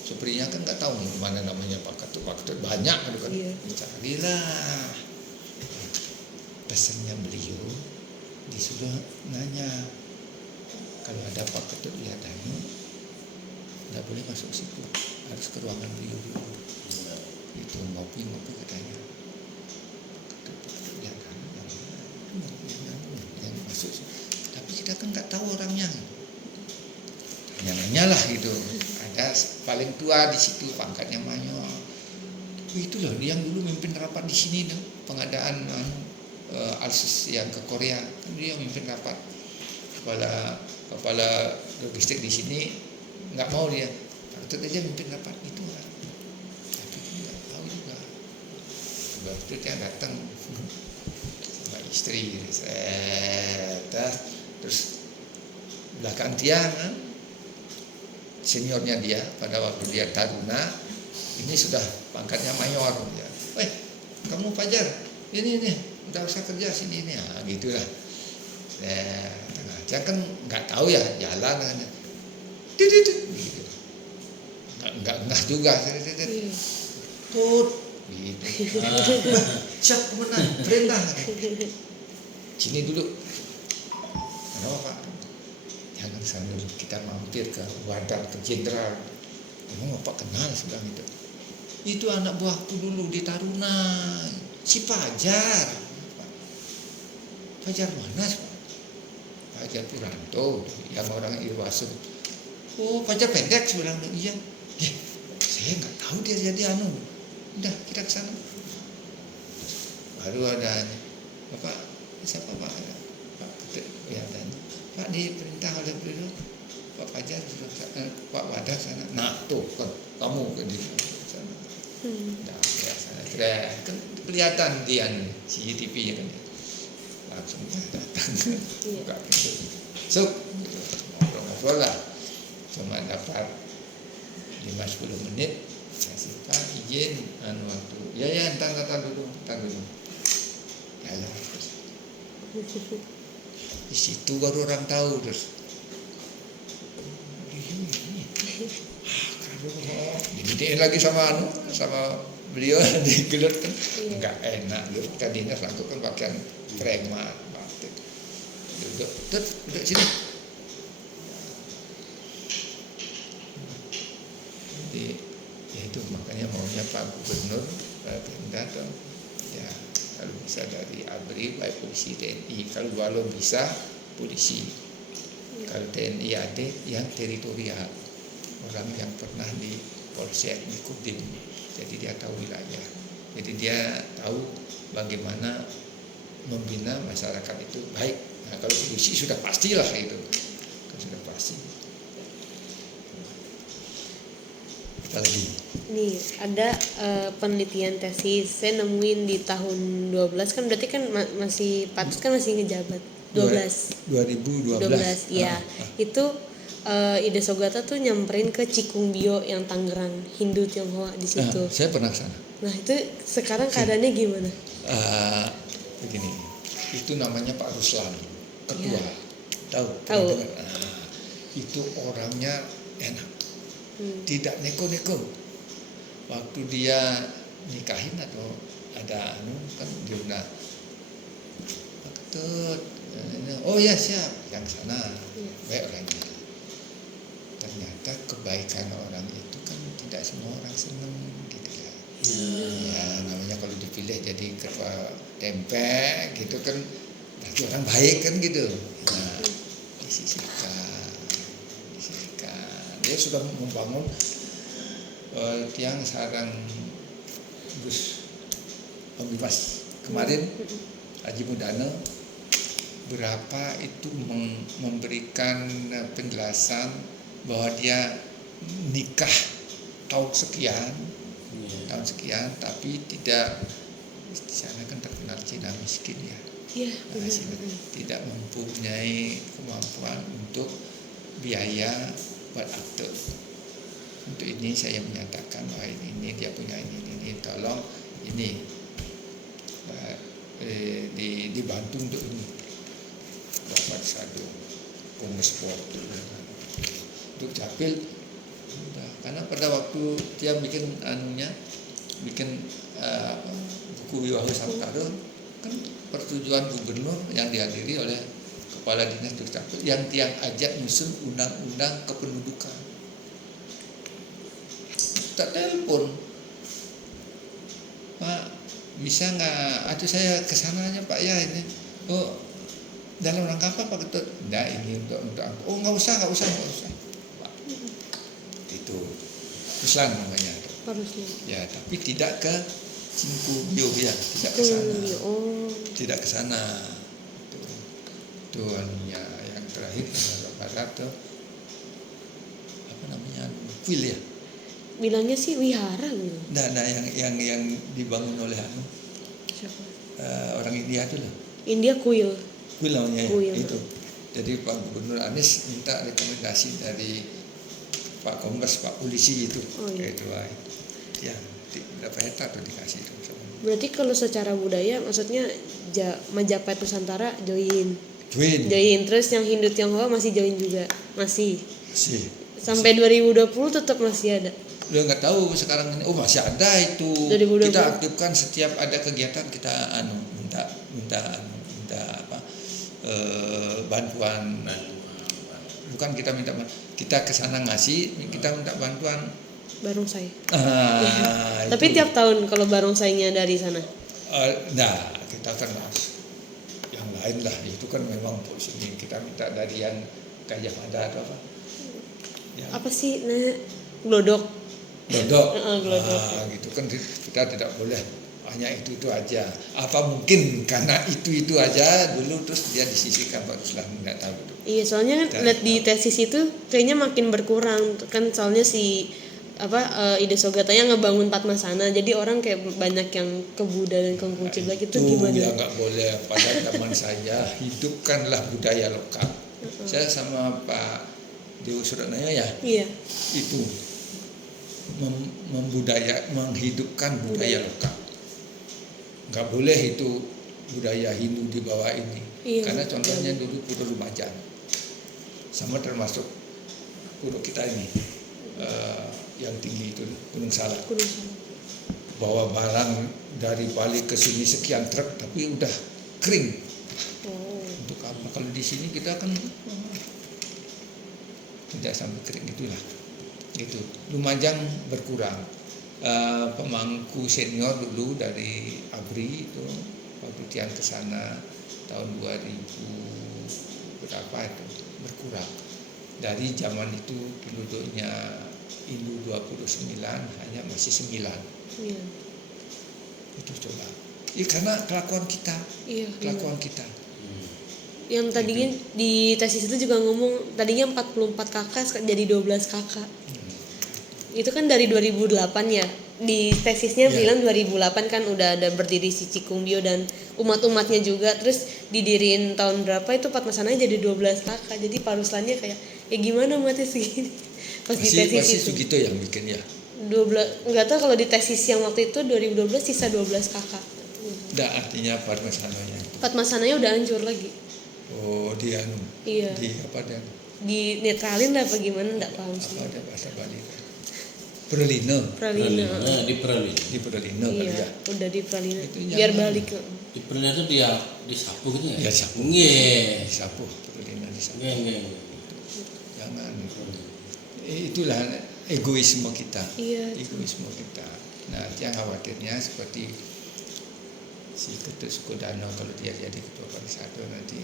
Sepertinya kan enggak tahu mana namanya Pak Ketut banyak kan. Iya. Carilah. Pesannya beliau disuruh nanya kalau ada Pak Ketut Wiyardano nggak boleh masuk situ, harus ke ruangan beliau dulu. Itu ngopi katanya. Ketut Wiyardano yang masuk, tapi kita kan nggak tahu orangnya. Tanya-nanya lah gitu. Ada paling tua di situ pangkatnya mayor. Itu loh dia yang dulu mimpin rapat di sini dong, pengadaan Alsus yang ke Korea, kan dia mimpin rapat, kepala logistik di sini nggak mau dia, Ketut aja mimpin rapat itu kan, tapi nggak tahu juga. Sebab itu dia datang sama istri, terus belakang tiang kan, seniornya dia pada waktu dia taruna, ini sudah pangkatnya mayor ya. Kamu Fajar, ini. Udah usah kerja sini ini, gitulah. Dia kan nggak tahu ya jalan kan, gitu. Nggak juga, tut, gitu. Siap komandan, perintah. Sini dulu. Kenapa Pak? Jangan sambil kita mampir ke wadah ke jenderal. Emang Bapak kenal sebelah itu? Itu anak buahku dulu di Taruna, si Fajar. Fajar mana? Fajar Puranto yang orang Irwasu. Oh, Fajar pendek sebenarnya. Iya. Saya nggak tahu dia jadi anu. Udah kita kesana. Baru ada Bapak siapa Pak? Pak Ketut Wiyardano. Pak diperintah oleh beliau Pak Fajar Pak Wadah sana. Nah tuh kamu ke di sana. Nah, ya sana. Kan kelihatan dia CCTV ya kan. Langsung datang buka pintu, ngobrol lah, cuma dapat 5-10 menit. Kasih Pak izin waktu ya entar dulu ya terus di situ baru orang tahu terus dibikin lagi sama beliau digelut kan nggak enak lu tadinya langsung kan pakaian preman batik duduk sini. Jadi ya itu makanya maunya Pak Gubernur Pak Pemda ya kalau bisa dari ABRI baik polisi TNI, kalau bisa polisi, kalau TNI AD yang teritorial, orang yang pernah di Polsek di Kodim, jadi dia tahu wilayah, jadi dia tahu bagaimana membina masyarakat itu baik. Nah, kalau polisi sudah pastilah itu, kan sudah pasti. Apalagi Nih ada penelitian tesis saya nemuin di tahun 12 kan berarti kan masih Patut kan masih ngejabat 2012. 12 ya. Itu Ida Sogata tuh nyamperin ke Cikungbio yang Tangerang, Hindu Tionghoa di situ. Saya pernah ke sana. Nah itu sekarang keadaannya gimana? Begini, itu namanya Pak Ruslan, ketua. Ya. Tahu? Tahu. Itu orangnya enak, tidak neko-neko. Waktu dia nikahin atau ada kan dia udah Pak Ketut, oh ya siap, yang sana baik orangnya. Ternyata kebaikan orang itu kan tidak semua orang senang gitu ya. Ya namanya kalau dipilih jadi ketua TMP gitu kan berarti orang baik kan gitu. Nah disisihkan. Dia sudah membangun tiang sarang bus omnibus kemarin Haji Mudana berapa itu memberikan penjelasan bahwa dia nikah tahun sekian tapi tidak di sana kan terkenal Cina miskin ya. Iya, Tidak mempunyai kemampuan untuk biaya buat akte. Untuk ini saya menyatakan bahwa ini dia punya ini tolong ini dibantu untuk ini dapat satu sport untuk capil. Karena pada waktu dia bikin buku Wiwahu Samkado kan persetujuan gubernur yang dihadiri oleh kepala dinas Dukcapil yang tiang ajak nyusun undang-undang kependudukan. Tak telepon, Pak bisa nggak? Aduh saya kesananya Pak ya ini. Oh dalam rangka apa Pak Ketut? Nah ini untuk oh nggak usah. Pak. Itu Ruslan namanya. Ya tapi tidak ke Cikungbio ya, tidak ke sana. Tidak ke sana. Itu anunya yang terakhir Barat tuh apa namanya? Kuil ya. Bilangnya sih wihara gitu. Nah yang dibangun oleh Siapa? Orang India itu lah. India kuil namanya Kuil. itu. Jadi Pak Gubernur Anies minta rekomendasi dari Pak Kombes, Pak Polisi itu. Itu ya berapa hektar tuh dikasih itu. Berarti kalau secara budaya maksudnya Majapahit Nusantara join. Terus yang Hindu Tionghoa masih join juga. Masih. Sampai 2020 tetap masih ada. Udah nggak tahu sekarang ini. Oh masih ada itu. 2020. Kita aktifkan setiap ada kegiatan kita minta bantuan. Bukan kita minta, kita kesana ngasih, kita minta bantuan. Barongsai. Tapi tiap tahun kalau barongsainya dari sana. Kita kan yang lain lah. Itu kan memang ini kita minta dari yang Gajah Mada atau apa? Ya. Apa sih? Glodok. Glodok. Gitu kan kita tidak boleh hanya itu aja. Apa mungkin karena itu aja dulu terus dia disisihkan Pak Ruslan nggak tahu. Iya soalnya kan lihat di tesis itu kayaknya makin berkurang kan soalnya Ida Sogata yang ngebangun Padmasana jadi orang kayak banyak yang ke Buddha dan ke Konghucu lagi itu gimana? Ya nggak boleh pada zaman saya hidupkanlah budaya lokal. Saya sama Pak Dewa Suratnaya ya. Iya. Itu menghidupkan budaya lokal. Nggak boleh itu budaya Hindu di bawah ini. Iya, karena contohnya dulu Pura Lumajang sama termasuk pura kita ini yang tinggi itu Gunung Salak. Bawa barang dari Bali ke sini sekian truk tapi udah kering. Untuk apa? Kalau di sini kita kan tidak sampai kering itulah. Gitu. Lumajang berkurang. Pemangku senior dulu dari ABRI itu waktu tiang ke sana tahun 2000 berapa itu berkurang. Dari zaman itu penduduknya Ilu 29 hanya masih 9. Iya. Itu coba. Ya karena kelakuan kita. Iya. Kelakuan kita. Yang tadinya di tesis itu juga ngomong tadinya 44 kakak jadi 12 kakak. Itu kan dari 2008 ya. Di tesisnya bilang 2008 kan udah ada berdiri si Cikumbio dan umat-umatnya juga. Terus didiriin tahun berapa itu Padmasana jadi 12 kakak. Jadi Pak Ruslannya kayak ya gimana umatnya segini. Pas di tesis Masih itu. Sugito yang bikin ya. 12 enggak tahu kalau di tesis yang waktu itu 2012 sisa 12 kakak. Enggak, artinya Padmasananya. Padmasananya udah hancur lagi. Oh, dia Iya. di apa dan Di netralin apa gimana enggak paham sih. apa ada bahasa Bali. Pralina. Pralina. Di Pralina. Di Pralina kali Iya, ya. udah di Pralina. Itu Biar jangan. balik ke Di Pralina itu dia disapu gitu ya? Ya, sapu. Nggih. Disapu, Pralina disapu. Nggih. Jangan. Itulah egoisme kita. Iya. Egoisme kita. Nah, yang khawatirnya seperti si Ketut Sukodano kalau dia jadi ketua Parisado nanti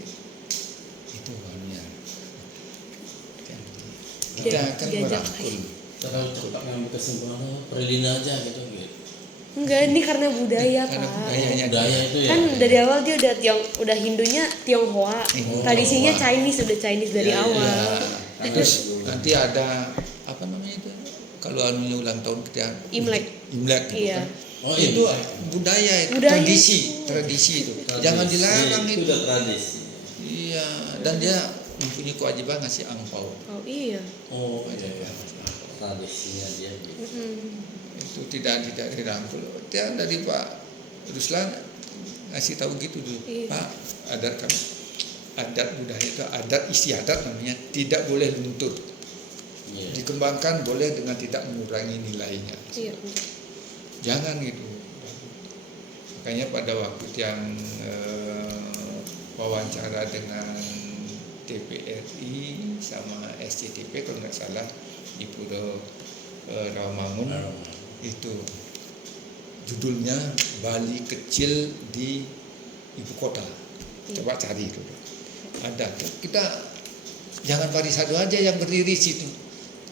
itu warnanya. Kita akan Diajak merangkul. Terlalu cepat ngambil kesimpulan Pralina aja gitu. Enggak, ini karena budaya, Karena Kak. budayanya Budaya itu ya. Kan dari awal dia udah Hindunya Tionghoa. Tradisinya Chinese, udah Chinese dari awal. Terus nanti ada apa namanya itu? Kalau anunya ulang tahun kita Imlek. Imlek gitu Iya. kan. Oh, Itu budaya, Budaya. tradisi itu. Jangan dilarang itu. itu. Udah tradisi. Iya, dan dia mempunyai kewajiban ngasih angpau. Oh iya. Oh iya. Tradisinya dia. Itu tidak dirangkul. Dia dari Pak Ruslan ngasih tahu gitu dulu. Iya. Pak, adat budaya itu adat istiadat namanya tidak boleh luntur. Iya. Dikembangkan boleh dengan tidak mengurangi nilainya. Iya. Jangan gitu. Makanya pada waktu yang wawancara dengan TPRI sama SCTP kalau nggak salah di Pura Rawamangun itu judulnya Bali Kecil di Ibu Kota. Coba cari dulu. Ada. Kita jangan Parisado aja yang berdiri situ.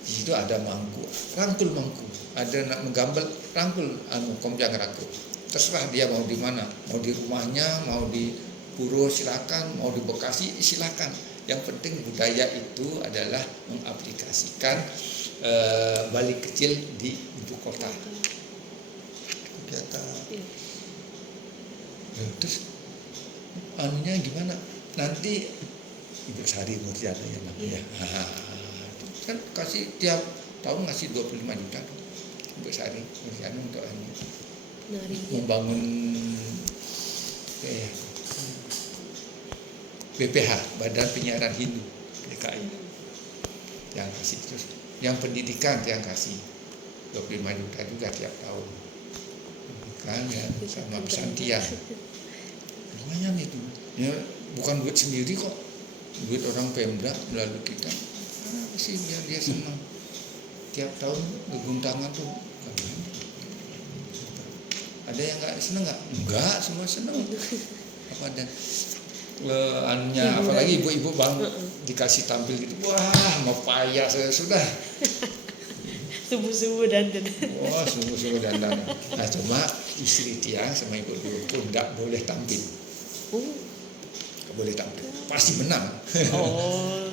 Di situ ada mangku, rangkul mangku. Ada nak menggambel, rangkul Komjang rangkul. Terserah dia mau di mana, mau di rumahnya, mau di Puro silakan, mau di Bekasi silakan. Yang penting budaya itu adalah mengaplikasikan Bali kecil di ibu kota. Terus anunya gimana? Nanti Ibu Sari Murtiana ya namanya. Kan kasih tiap tahun ngasih 25 juta Ibu Sari Murtiana untuk membangun BPH, Badan Penyiaran Hindu DKI. Yang kasih terus, yang pendidikan yang kasih 25 juta juga tiap tahun. Kan ya, sama pesantren. Lumayan itu. Ya, bukan duit sendiri kok. Duit orang Pemda melalui kita. Apa sih biar dia senang. Tiap tahun gegung tangan tuh. Ada yang nggak senang nggak? Enggak, semua senang. Apa dan anunya, apalagi ibu-ibu bang dikasih tampil gitu, wah mau payah sudah. Subuh-subuh dandan. Wah subuh-subuh dandan. Nah cuma istri Tiang sama ibu pun nggak boleh tampil. Nggak boleh tampil. Pasti menang. Oh.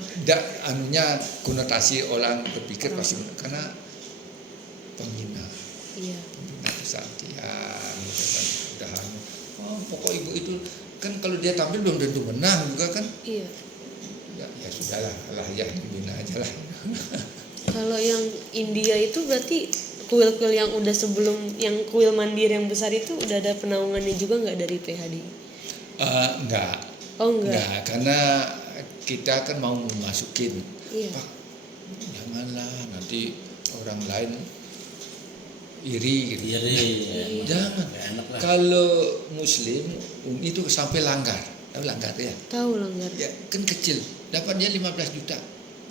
Anunya konotasi orang berpikir pasti menang karena pembina. Iya. Pembina kesatian, udah pokok ibu itu kan kalau dia tampil belum tentu menang juga kan. Iya. Ya sudahlah, lah ya bina aja lah. Kalau yang India itu berarti kuil-kuil yang udah sebelum yang kuil mandiri yang besar itu udah ada penaungannya juga nggak dari PHD? Enggak. Oh enggak. Enggak, karena kita kan mau memasukin. Iya. Pak, janganlah nanti orang lain iri gitu. Iri. Jangan. Enak lah. Kalau Muslim itu sampai langgar. Tahu langgar ya? Tahu langgar. Ya, kan kecil. Dapat dia 15 juta.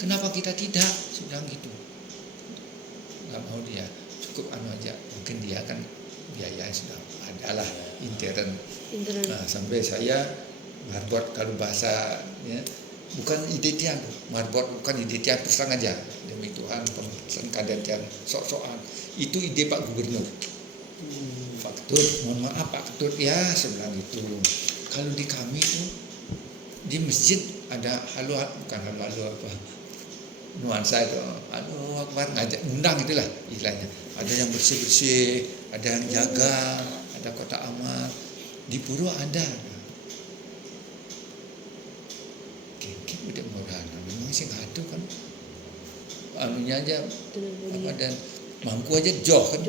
Kenapa kita tidak? Sedang gitu. Enggak mau dia. Cukup aja. Mungkin dia kan biaya sudah adalah intern. Nah, sampai saya marbot kalau bahasa ya, bukan ide Tiang. Marbot bukan ide Tiang terus terang aja demi Tuhan. pembebasan kadet yang sok-sokan. Itu ide Pak Gubernur. Pak Ketut, mohon maaf Pak Ketut ya, sebelah itu. Kalau di kami tuh di masjid ada bukan halu apa nuansa itu, aduh akbar ngajak undang itulah istilahnya. Ada yang bersih-bersih, ada yang jaga, ada kotak amal. Di Puro ada. Kiki udah murah, memang sih nggak ada kan. Anunya aja apa dan mangku aja joh kan.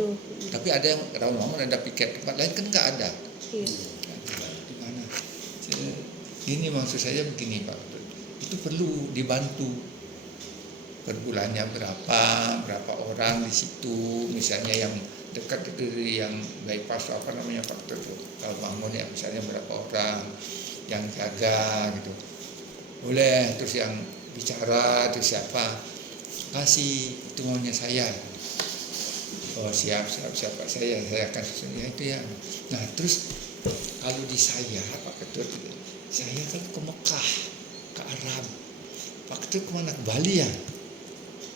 Tapi ada yang Rawamangun ada piket, tempat lain kan nggak ada. Iya. Di mana? Gini maksud saya begini Pak, itu perlu dibantu. Per bulannya berapa orang di situ, misalnya yang dekat dari yang bypass apa namanya Pak kalau bangun ya misalnya berapa orang yang jaga gitu. Boleh, terus yang bicara terus siapa kasih itu maunya saya. Oh siap Pak, saya akan susun ya itu ya. Nah terus kalau di saya Pak Ketut, saya kan ke Mekah, ke Arab. Pak Ketut kemana? Ke Bali ya?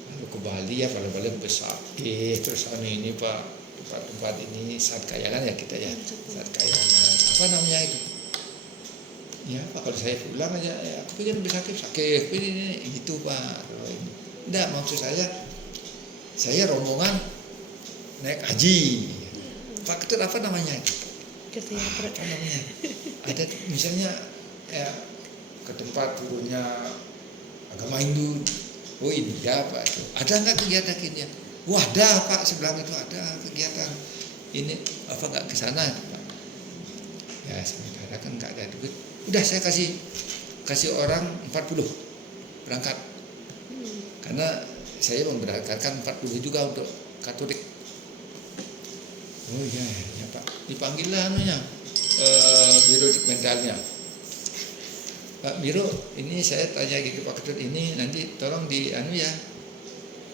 Lalu ke Bali ya, pada Bali besar. Terus ini Pak, tempat ini saat kayangan ya kita ya, saat kayangan. Apa namanya itu? Ya Pak, kalau saya pulang aja, ya, aku pikir lebih sakit, ini gitu Pak. Enggak, maksud saya rombongan naik haji. Pak Ketut apa namanya itu? Apa namanya? Ada misalnya ya, ke tempat turunnya agama Hindu. Oh ini ya Pak. Ada nggak kegiatan? Wah ada Pak, sebelah itu ada kegiatan. Ini apa nggak ke sana Pak? Ya sementara kan nggak ada duit. Udah saya kasih orang 40 berangkat. Karena saya memberangkatkan 40 juga untuk Katolik. Oh iya ya Pak, dipanggil lah anunya Biro Dikmentalnya. Pak Biro, ini saya tanya gitu Pak Ketut, ini nanti tolong di anu ya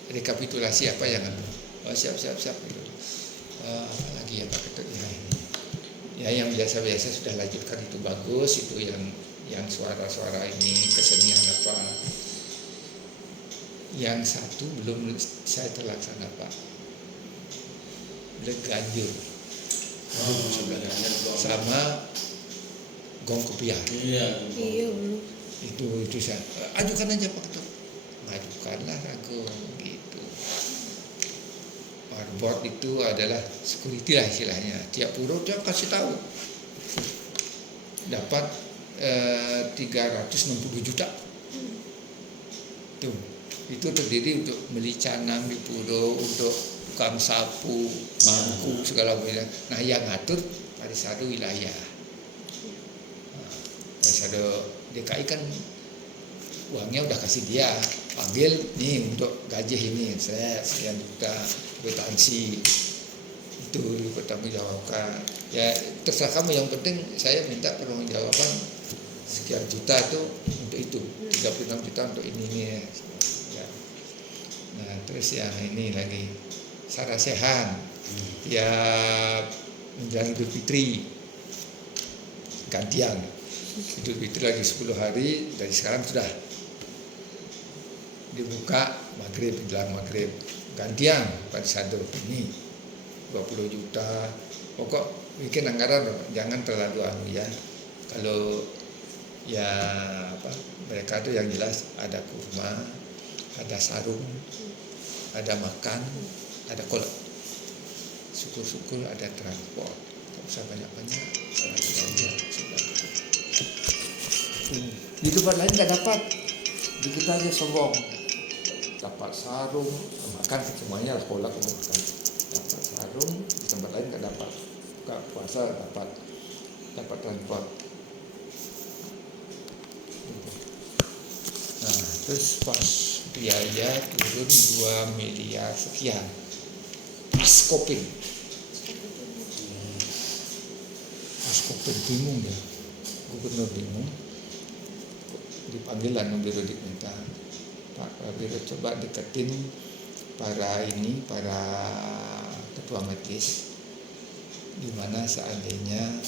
rekapitulasi apa yang anu. Oh siap gitu. Apa lagi ya Pak Ketut ya ini. Ya yang biasa-biasa sudah lanjutkan itu bagus, itu yang suara-suara ini kesenian apa. Yang satu belum saya terlaksana Pak. Ganjur sama gong kopiah. Iya belum. Itu saya ajukan aja Pak Ketut, ajukanlah aku gitu. Marbot itu adalah security lah istilahnya, tiap puro dia kasih tahu dapat 360 juta tuh. Itu terdiri untuk beli canang di puro, untuk tukang sapu, mangku segala macam. Nah yang ngatur Parisado wilayah. Parisado DKI kan uangnya udah kasih dia, panggil nih untuk gaji ini saya sekian juta, kwitansi itu dipertanggungjawabkan. Ya terserah kamu, yang penting saya minta pertanggungjawaban sekian juta itu untuk itu, 36 juta untuk ini ya. Nah terus yang ini lagi Sarasehan ya menjelang Idul Fitri gantian. Idul Fitri lagi 10 hari dari sekarang sudah dibuka maghrib, menjelang maghrib gantian Parisado ini 20 juta. Pokok bikin anggaran jangan terlalu anu ya. Kalau ya apa mereka tuh yang jelas ada kurma, ada sarung, ada makan, ada kolak, syukur-syukur ada transport, nggak usah banyak-banyak. Di tempat lain nggak dapat, di kita aja sombong. Dapat sarung, makan semuanya harus kolak makan. Dapat sarung, di tempat lain nggak dapat. Buka puasa dapat transport. Nah, terus pas biaya turun 2 miliar sekian. Pas Kopin bingung ya, gubernur bingung, dipanggil anu Biro Dikmental, Pak Biro coba deketin para ketua majelis, gimana seandainya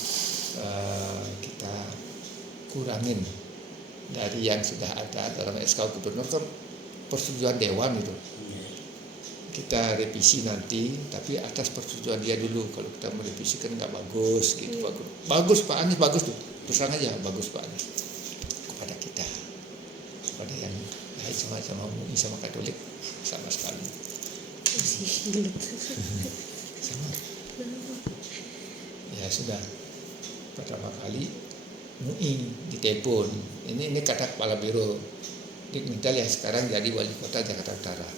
kita kurangin dari yang sudah ada dalam SK gubernur kan persetujuan dewan itu kita revisi nanti, tapi atas persetujuan dia dulu. Kalau kita merevisi kan nggak bagus gitu. Bagus Pak Anies, bagus tuh, terus terang aja bagus Pak Anies kepada kita, kepada yang lain sama MUI sama Katolik sama sekali sama. Ya sudah, pertama kali MUI ditelepon, ini kata kepala biro diminta yang sekarang jadi wali kota Jakarta Utara.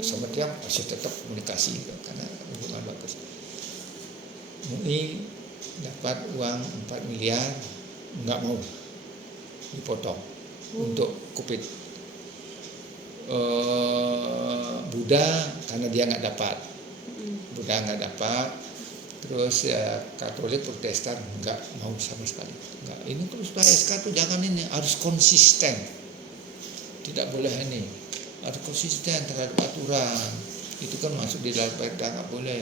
Sama dia masih tetap komunikasi karena hubungan bagus. MUI dapat uang 4 miliar, nggak mau dipotong untuk COVID. Buddha karena dia nggak dapat, terus ya Katolik Protestan nggak mau sama sekali. Nggak. Ini terus SK tuh jangan, ini harus konsisten, tidak boleh ini. Harus konsisten terhadap aturan. Itu kan masuk di dalam perda, nggak boleh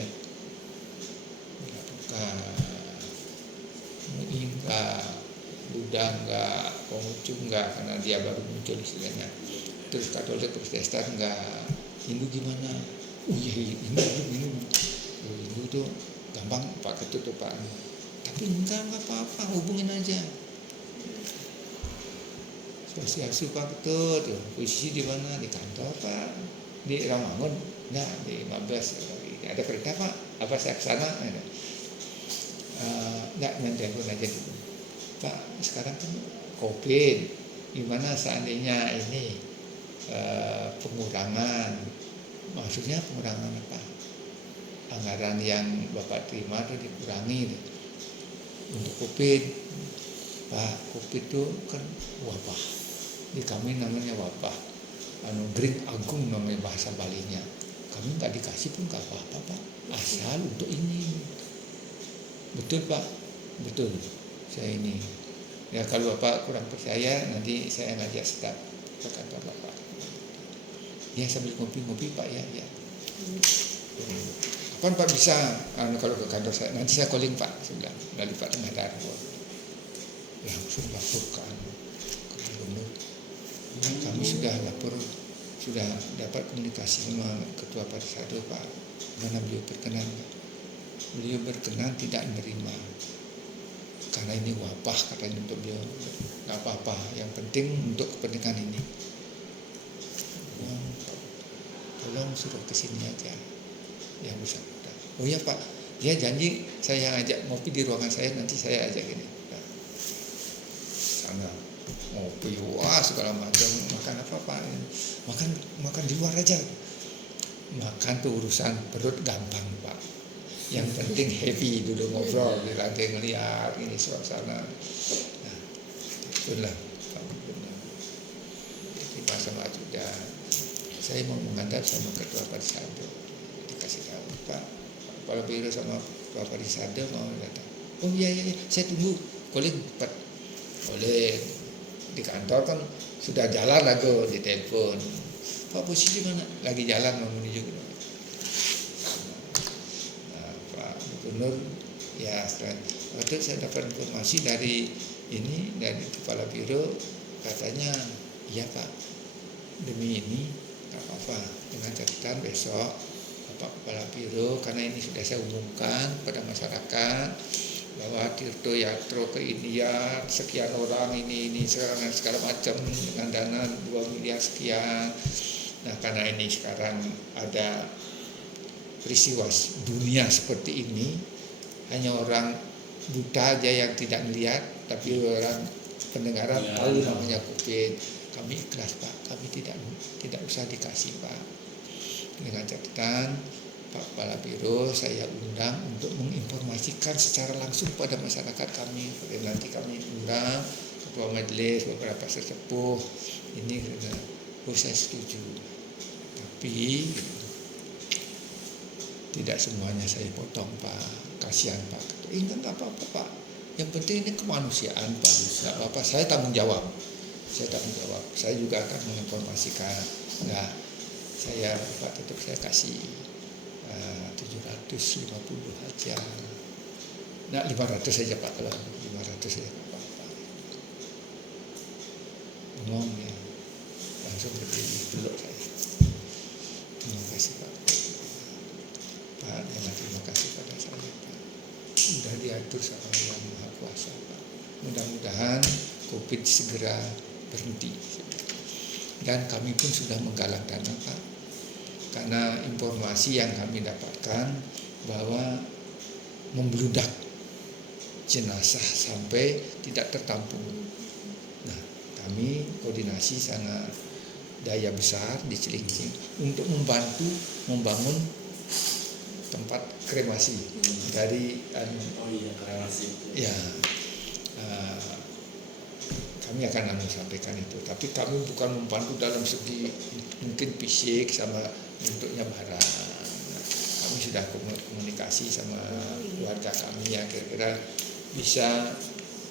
dilakukan. MUI enggak, Buddha enggak, Konghucu enggak, karena dia baru muncul istilahnya. Terus Katolik Protestan enggak. Hindu gimana? Oh iya, Hindu tuh gampang Pak Ketut tuh Pak. Tapi enggak apa-apa, hubungin aja. Asosiasi Pak Ketut, posisi di mana? Di kantor Pak, di Ramangun, enggak, di 15. Ada kereta Pak, apa saya kesana? Enggak, nanti aku aja dulu. Pak, sekarang kan COVID, gimana seandainya ini pengurangan, maksudnya pengurangan apa? Anggaran yang Bapak terima itu dikurangi untuk COVID. Pak, COVID itu kan wabah. Di kami namanya wabah, Gring Agung namanya bahasa Balinya. Kami nggak dikasih pun nggak apa-apa Pak, asal untuk ini. Betul Pak, betul. Saya ini. Ya kalau Bapak kurang percaya, nanti saya ngajak staf ke kantor Bapak. Ya sambil ngopi-ngopi Pak ya. Kapan Pak bisa kalau ke kantor saya? Nanti saya calling Pak, saya bilang dari Pak Tengah Darwo. Langsung laporkan ke gubernur. Kami sudah lapor, sudah dapat komunikasi sama Ketua Parisado Pak. Mana beliau berkenan? Beliau berkenan tidak menerima. Karena ini wabah katanya untuk beliau. Gak apa-apa, yang penting untuk kepentingan ini. Tolong suruh ke sini aja. Yang bisa. Oh ya Pak, dia janji saya ajak ngopi di ruangan saya, nanti saya ajak ini. Sana ngopi, wah segala macam, makan apa Pak? Makan di luar aja. Makan tuh urusan perut gampang Pak. Yang penting happy dulu ngobrol, di lantai ngeliat ini suasana. Nah, itulah Pak Gubernur. Terima sama ajudan. Saya mau menghadap sama Ketua Parisado. Dikasih tahu Pak, Kepala Biro sama Ketua Parisado mau datang. Oh iya, saya tunggu. Calling Pak. Boleh. Di kantor kan sudah jalan lagu di telepon. Pak posisi mana? Lagi jalan mau menuju ke mana? Nah, Pak Gubernur ya waktu saya dapat informasi dari Kepala Biro, katanya iya Pak, demi ini nggak apa-apa, dengan catatan besok Bapak Kepala Biro, karena ini sudah saya umumkan pada masyarakat bahwa Tirto Yatro ke India sekian orang ini segala macam dengan dana 2 miliar sekian. Nah karena ini sekarang ada peristiwa dunia seperti ini, hanya orang buta aja yang tidak melihat, tapi orang pendengaran tahu namanya COVID. Kami ikhlas Pak, kami tidak usah dikasih Pak. Dengan catatan Pak Kepala Biro saya undang untuk menginformasikan secara langsung pada masyarakat kami. Nanti kami undang ketua majelis, beberapa sesepuh. Ini saya setuju. Tapi tidak semuanya saya potong Pak. Kasihan Pak. Enggak apa-apa Pak. Yang penting ini kemanusiaan Pak. Enggak apa-apa, saya tanggung jawab. Saya juga akan menginformasikan. Enggak, saya Pak tetap saya kasih 750 aja. Nah 500 saja Pak, kalau 500 saja Pak. Ngomong ya, langsung berdiri dulu saya. Terima kasih Pak. Pak, terima kasih pada saya Pak. Sudah diatur sama Yang Maha Kuasa Pak. Mudah-mudahan COVID segera berhenti. Dan kami pun sudah menggalang dana Pak. Karena informasi yang kami dapatkan bahwa membludak jenazah sampai tidak tertampung. Nah, kami koordinasi sangat daya besar di Cilincing untuk membantu membangun tempat kremasi dari kremasi. ya kami akan sampaikan itu, tapi kami bukan membantu dalam segi mungkin fisik sama bentuknya barang. Kami sudah komunikasi sama keluarga kami yang kira-kira bisa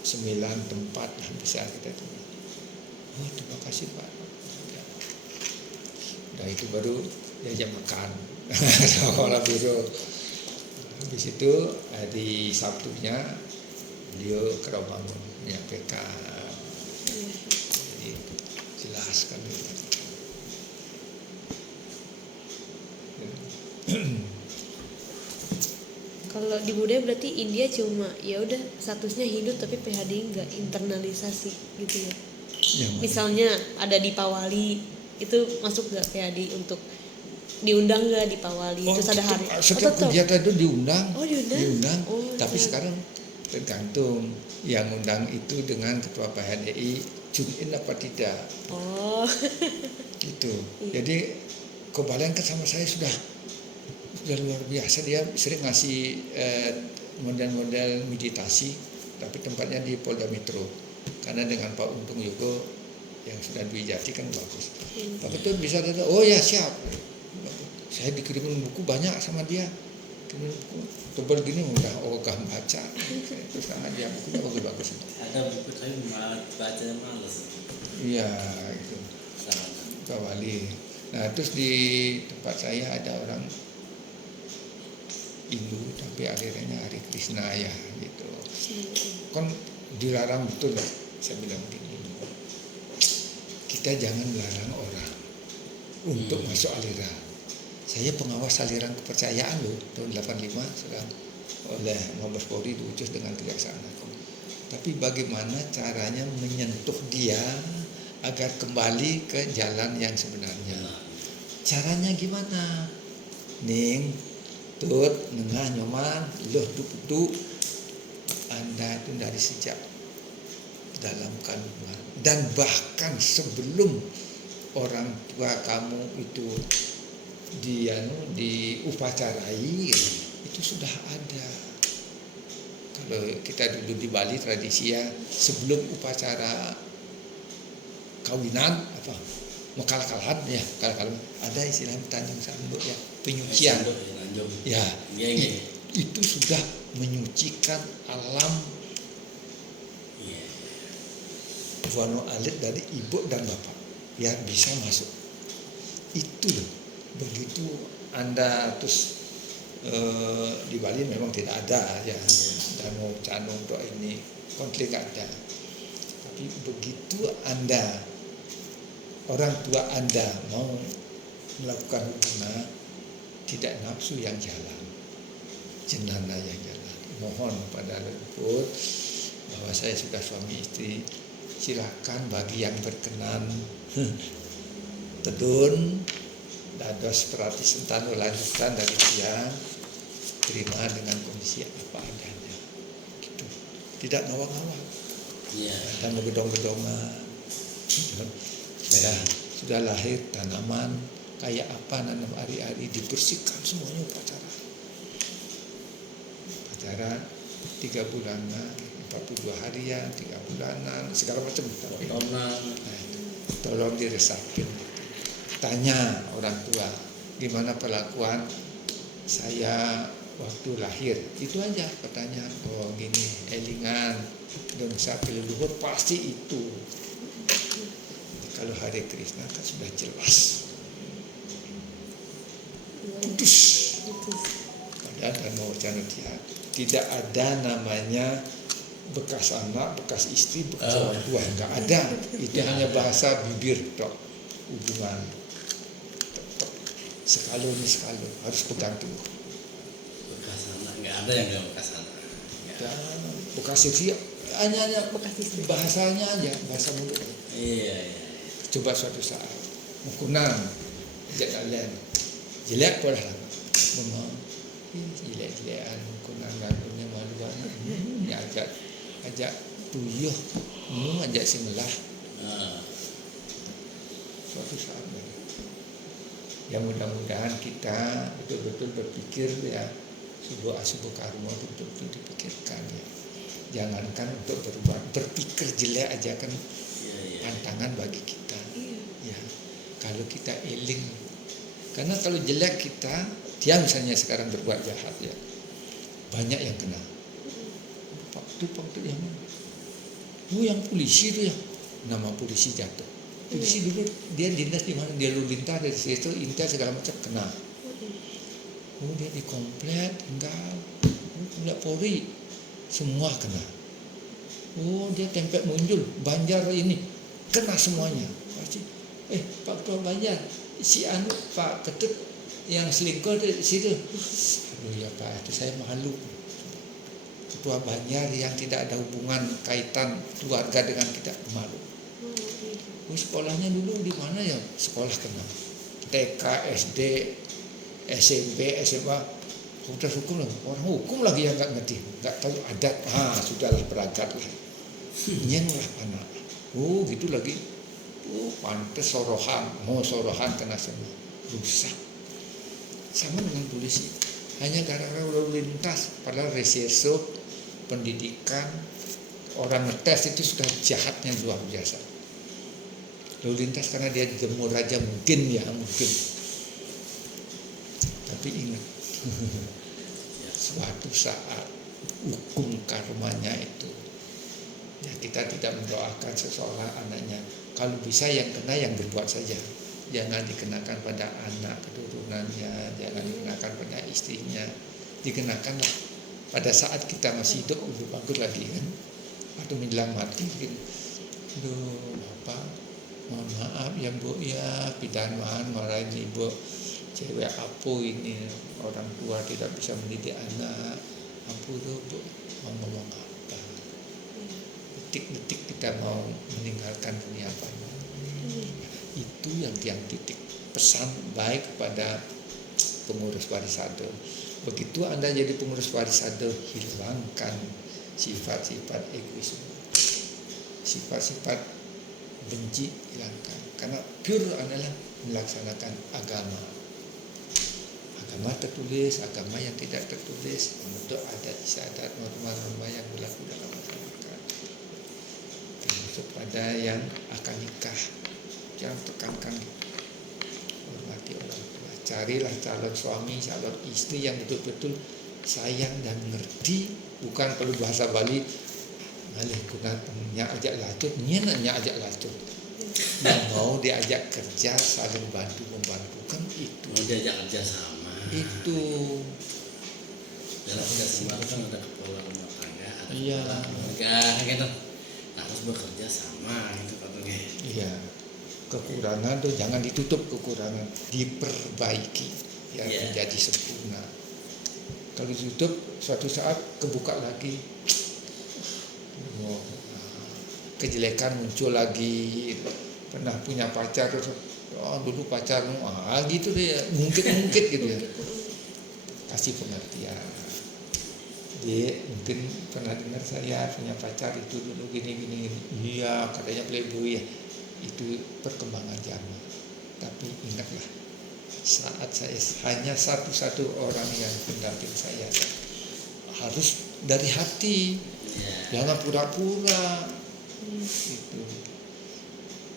9 tempat lah bisa kita tunggu. Oh, terima kasih Pak. Udah itu baru diajak makan sama orang biro. Habis itu di Sabtunya beliau ke Rawamangun menyampaikan, jadi jelaskan Kalau di budaya berarti India cuma ya udah statusnya hidup tapi PHD nggak internalisasi gitu ya. Misalnya ada di Pawali itu masuk nggak PHD untuk diundang nggak di Pawali? Terus ada hari. Setiap kegiatan itu diundang. Oh, diundang. Oh, tapi sekarang tergantung yang undang itu dengan ketua PHDI tune in apa tidak. Oh. Gitu. Iya. Jadi Kebalen kan sama saya sudah luar biasa, dia sering ngasih model-model meditasi, tapi tempatnya di Polda Metro. Karena dengan Pak Untung Yogo yang sudah Dwijati kan bagus. Pak Ketua bisa datang, oh ya siap. Saya dikirimin buku banyak sama dia. Kirimin buku tebal gini udah ogah baca. Terus sama dia bukunya bagus-bagus. Ada buku tapi malah bacanya males. Iya itu. Kawali. Nah terus di tempat saya ada orang Hindu tapi alirannya Hari Krishna ya gitu. Kan dilarang betul. Saya bilang begini, kita jangan melarang orang untuk masuk aliran. Saya pengawas aliran kepercayaan loh tahun 85 sedang oleh Mabes Polri diutus dengan kejaksaan. Tapi bagaimana caranya menyentuh dia agar kembali ke jalan yang sebenarnya? Caranya gimana? Ning, tut, nengah, nyoman, loh, duk, Anda itu dari sejak dalam kandungan dan bahkan sebelum orang tua kamu itu diupacarai itu sudah ada. Kalau kita dulu di Bali tradisi ya sebelum upacara kawinan apa mekal-kalan ya kal-kalan ada istilah Tanjung Sambut ya penyucian ya itu sudah menyucikan alam wano alit dari ibu dan bapak biar bisa masuk itu loh. Begitu Anda terus di Bali memang tidak ada ya danau canung doa ini konflik ada, tapi begitu Anda orang tua Anda mau melakukan hubungan tidak nafsu yang jalan jenana yang jalan, mohon pada lembut bahwa saya sudah suami istri, silakan bagi yang berkenan tedun dados perhati sentanu lanjutan dari dia terima dengan kondisi apa adanya gitu. Tidak ngawang-ngawang dan gedong-gedongan ya, sudah lahir tanaman kayak apa nanam ari-ari dibersihkan semuanya upacara 3 bulanan 42 harian 3 bulanan segala macam tolong diresapin. Tanya orang tua gimana perlakuan saya waktu lahir, itu aja pertanyaan. Oh gini elingan dosa leluhur pasti itu. Kalau Hare Krishna kan sudah jelas putus. Padahal Dharma Wacana tidak ada namanya bekas anak, bekas istri, bekas orang tua, enggak ada. Itu hanya bahasa bibir tok hubungan. sekalo harus pegang teguh. Bekas anak nggak ada yang nggak bekas anak. Dan bekas istri hanya bekas istri. bahasanya aja, bahasa mulut. Iya. Coba suatu saat mukunan ajak kalian jelek pola lah memang jelek-jelekan mukunan punya malu banget ya ajak tuyuh ajak simelah suatu saat ya mudah-mudahan kita betul-betul berpikir ya subuh karma betul-betul dipikirkan ya. Jangankan untuk berpikir jelek aja kan tantangan bagi kita. Ya, kalau kita eling, karena kalau jelek kita, dia misalnya sekarang berbuat jahat ya, banyak yang kena. Pak itu yang mana? Yang polisi itu ya, nama polisi jatuh. Polisi dulu dia dinas di mana, dia lalu lintas dari situ, intas segala macam kena. Dia dikomplet, tinggal, enggak Polri, semua kena. Dia tempat muncul, Banjar ini kena semuanya. Pasti, Pak Ketua Banjar, si Pak Ketut yang selingkuh di situ. Aduh ya Pak, itu saya malu. Ketua Banjar yang tidak ada hubungan kaitan keluarga dengan kita malu. Sekolahnya dulu di mana ya? Sekolah kena. TK, SD, SMP, SMA, fakultas hukum lah. Orang hukum lagi yang nggak ngerti, nggak tahu adat. Sudahlah beragat lah. Nyenlah anak. Gitu lagi. Pantes sorohan kena semua. Rusak. Sama dengan polisi. Hanya gara-gara lalu lintas, padahal reserse, pendidikan, orang ngetes itu sudah jahatnya luar biasa. Lalu lintas karena dia jemur aja mungkin. Tapi ingat, suatu saat hukum karmanya itu, ya kita tidak mendoakan seseorang anaknya. Kalau bisa yang kena yang berbuat saja, jangan dikenakan pada anak keturunannya, jangan dikenakan pada istrinya, dikenakanlah pada saat kita masih hidup lebih bagus lagi kan, atau menjelang mati. Bapak, mohon maaf ya Bu ya, pidanan marahin ibu. Cewek apa ini, orang tua tidak bisa mendidik anak. Ampun Bu, mau ngomong apa? Detik-detik kita mau meninggalkan dunia apa? Itu yang titik pesan baik kepada pengurus Warisado. Begitu Anda jadi pengurus Warisado, hilangkan sifat-sifat egoisme, sifat-sifat benci, hilangkan. Karena pure adalah melaksanakan agama. Agama tertulis, agama yang tidak tertulis, untuk adat istiadat, norma-norma yang berlaku dalam masyarakat. Termasuk pada yang akan nikah, jangan tekankan, hormati orang tua. Carilah calon suami, calon istri yang betul-betul sayang dan mengerti, bukan perlu bahasa Bali. Malih kunanya ajak lacut, nyenanya ajak lacut. Yang mau diajak kerja, saling bantu membantu kan itu. Mau diajak kerja sama. Itu dalam kerja sama kan ada kepala rumah tangga, ada kepala keluarga gitu. Harus bekerja sama gitu katanya. Iya. Kekurangan tuh jangan ditutup, kekurangan diperbaiki ya, menjadi sempurna. Kalau ditutup suatu saat kebuka lagi, kejelekan muncul lagi. Pernah punya pacar terus, dulu pacarmu gitu deh, mungkin gitu ya. Kasih pengertian. Dia mungkin pernah dengar saya punya pacar itu dulu gini. Iya, katanya playboy ya. Itu perkembangan zaman. Tapi ingatlah, saat saya hanya satu-satu orang yang pendamping saya, harus dari hati, jangan pura-pura. Itu.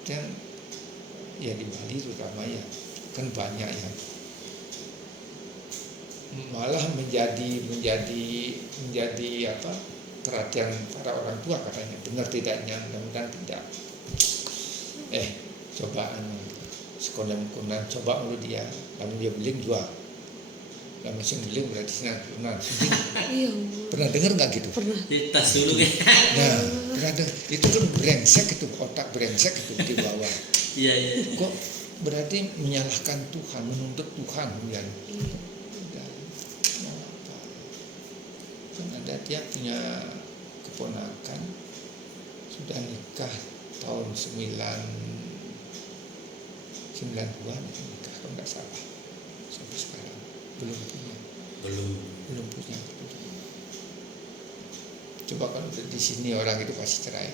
Dan ya di Bali terutama ya kan banyak yang malah menjadi apa perhatian para orang tua katanya, benar tidaknya, mudah-mudahan tidak. Coba sekolah coba dulu dia, lalu dia beling jual. Lah mesin beling berarti senang turunan. Pernah dengar nggak gitu? Pernah. Di tas dulu kan. Nah, pernah dengar. Itu kan brengsek itu, otak brengsek itu di bawah. Iya. Kok berarti menyalahkan Tuhan, menuntut Tuhan ya. Iya. Udah, mau apa? Kan ada dia punya keponakan sudah nikah tahun 92 nikah kalau nggak salah, sampai sekarang belum punya. Coba kalau di sini orang itu pasti cerai.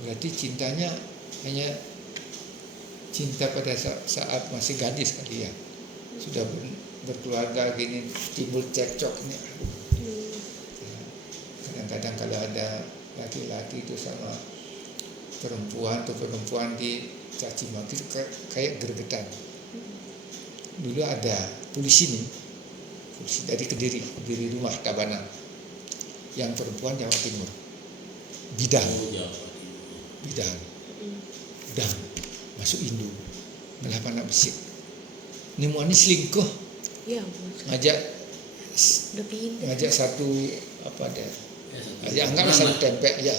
Berarti cintanya hanya cinta pada saat masih gadis kali ya. Sudah berkeluarga gini timbul cekcok ini. Kadang-kadang kalau ada laki-laki itu sama perempuan atau perempuan dicaci maki itu kayak gregetan. Dulu ada polisi dari Kediri rumah Tabanan, yang perempuan Jawa Timur, bidang, masuk Indo, melahap anak besik, nemuani selingkuh, Ya, udah pindah. ngajak satu apa deh, anggap satu tempek ya,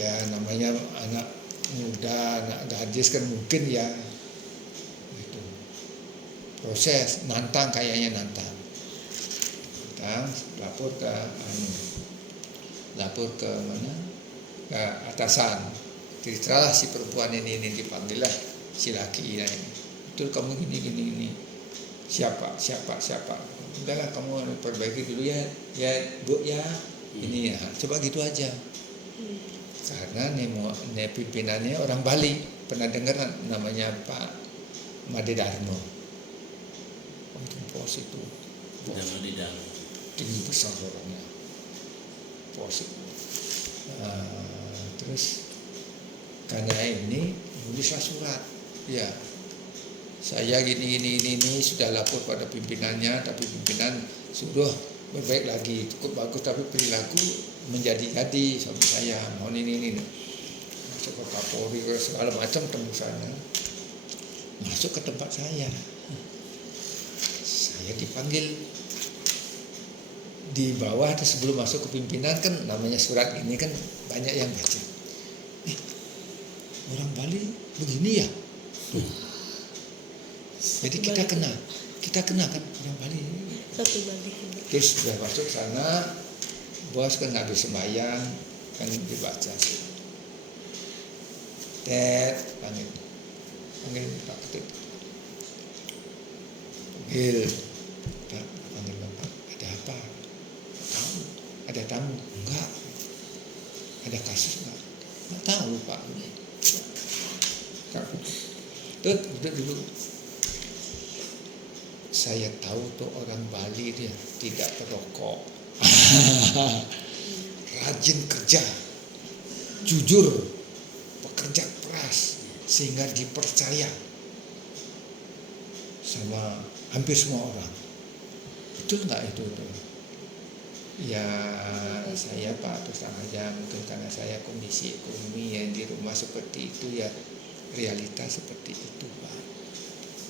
ya namanya anak muda, anak gadis kan mungkin ya. Proses nantang, kayaknya nantang lapor ke mana, ke atasan, ceritalah si perempuan ini dipanggil lah si laki ini, betul kamu gini siapa udahlah kamu perbaiki dulu ya Bu ya, ini ya coba gitu aja. Karena pimpinannya orang Bali, pernah dengar namanya Pak Made Darmo. Pos itu tinggi besar orangnya, pos itu. Terus karena ini nulislah surat, ya saya gini sudah lapor pada pimpinannya, tapi pimpinan sudah berbaik lagi, cukup bagus, tapi perilaku menjadi sama saya, mohon ini masuk ke Kapolri segala macam tembusannya, masuk ke tempat saya dipanggil di bawah. Sebelum masuk ke pimpinan kan namanya surat ini kan banyak yang baca, orang Bali begini ya. Jadi kita kena kan orang Bali. Satu Bali. Terus sudah masuk sana, bos kan nggak bisa sembahyang, kan dibaca. Panggil Pak Ketut. Panggil Bapak, ada apa? Tahu, ada tamu? Enggak. Ada kasus enggak? Enggak tahu Pak. Tuh, duduk dulu. Saya tahu tuh orang Bali dia tidak perokok, rajin kerja, jujur, pekerja keras, sehingga dipercaya sama hampir semua orang. Betul nggak itu tuh? Ya saya Pak terus terang aja, mungkin karena saya kondisi ekonomi yang di rumah seperti itu ya, realitas seperti itu Pak.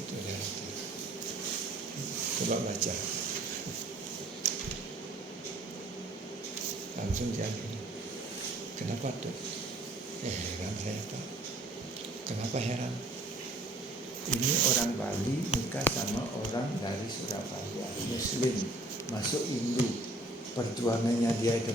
Itu realitas. Coba baca. Langsung dia gini. Kenapa tuh? Heran saya Pak. Kenapa heran? Ini orang Bali nikah sama orang dari Surabaya, Muslim, masuk Hindu. Perjuangannya dia itu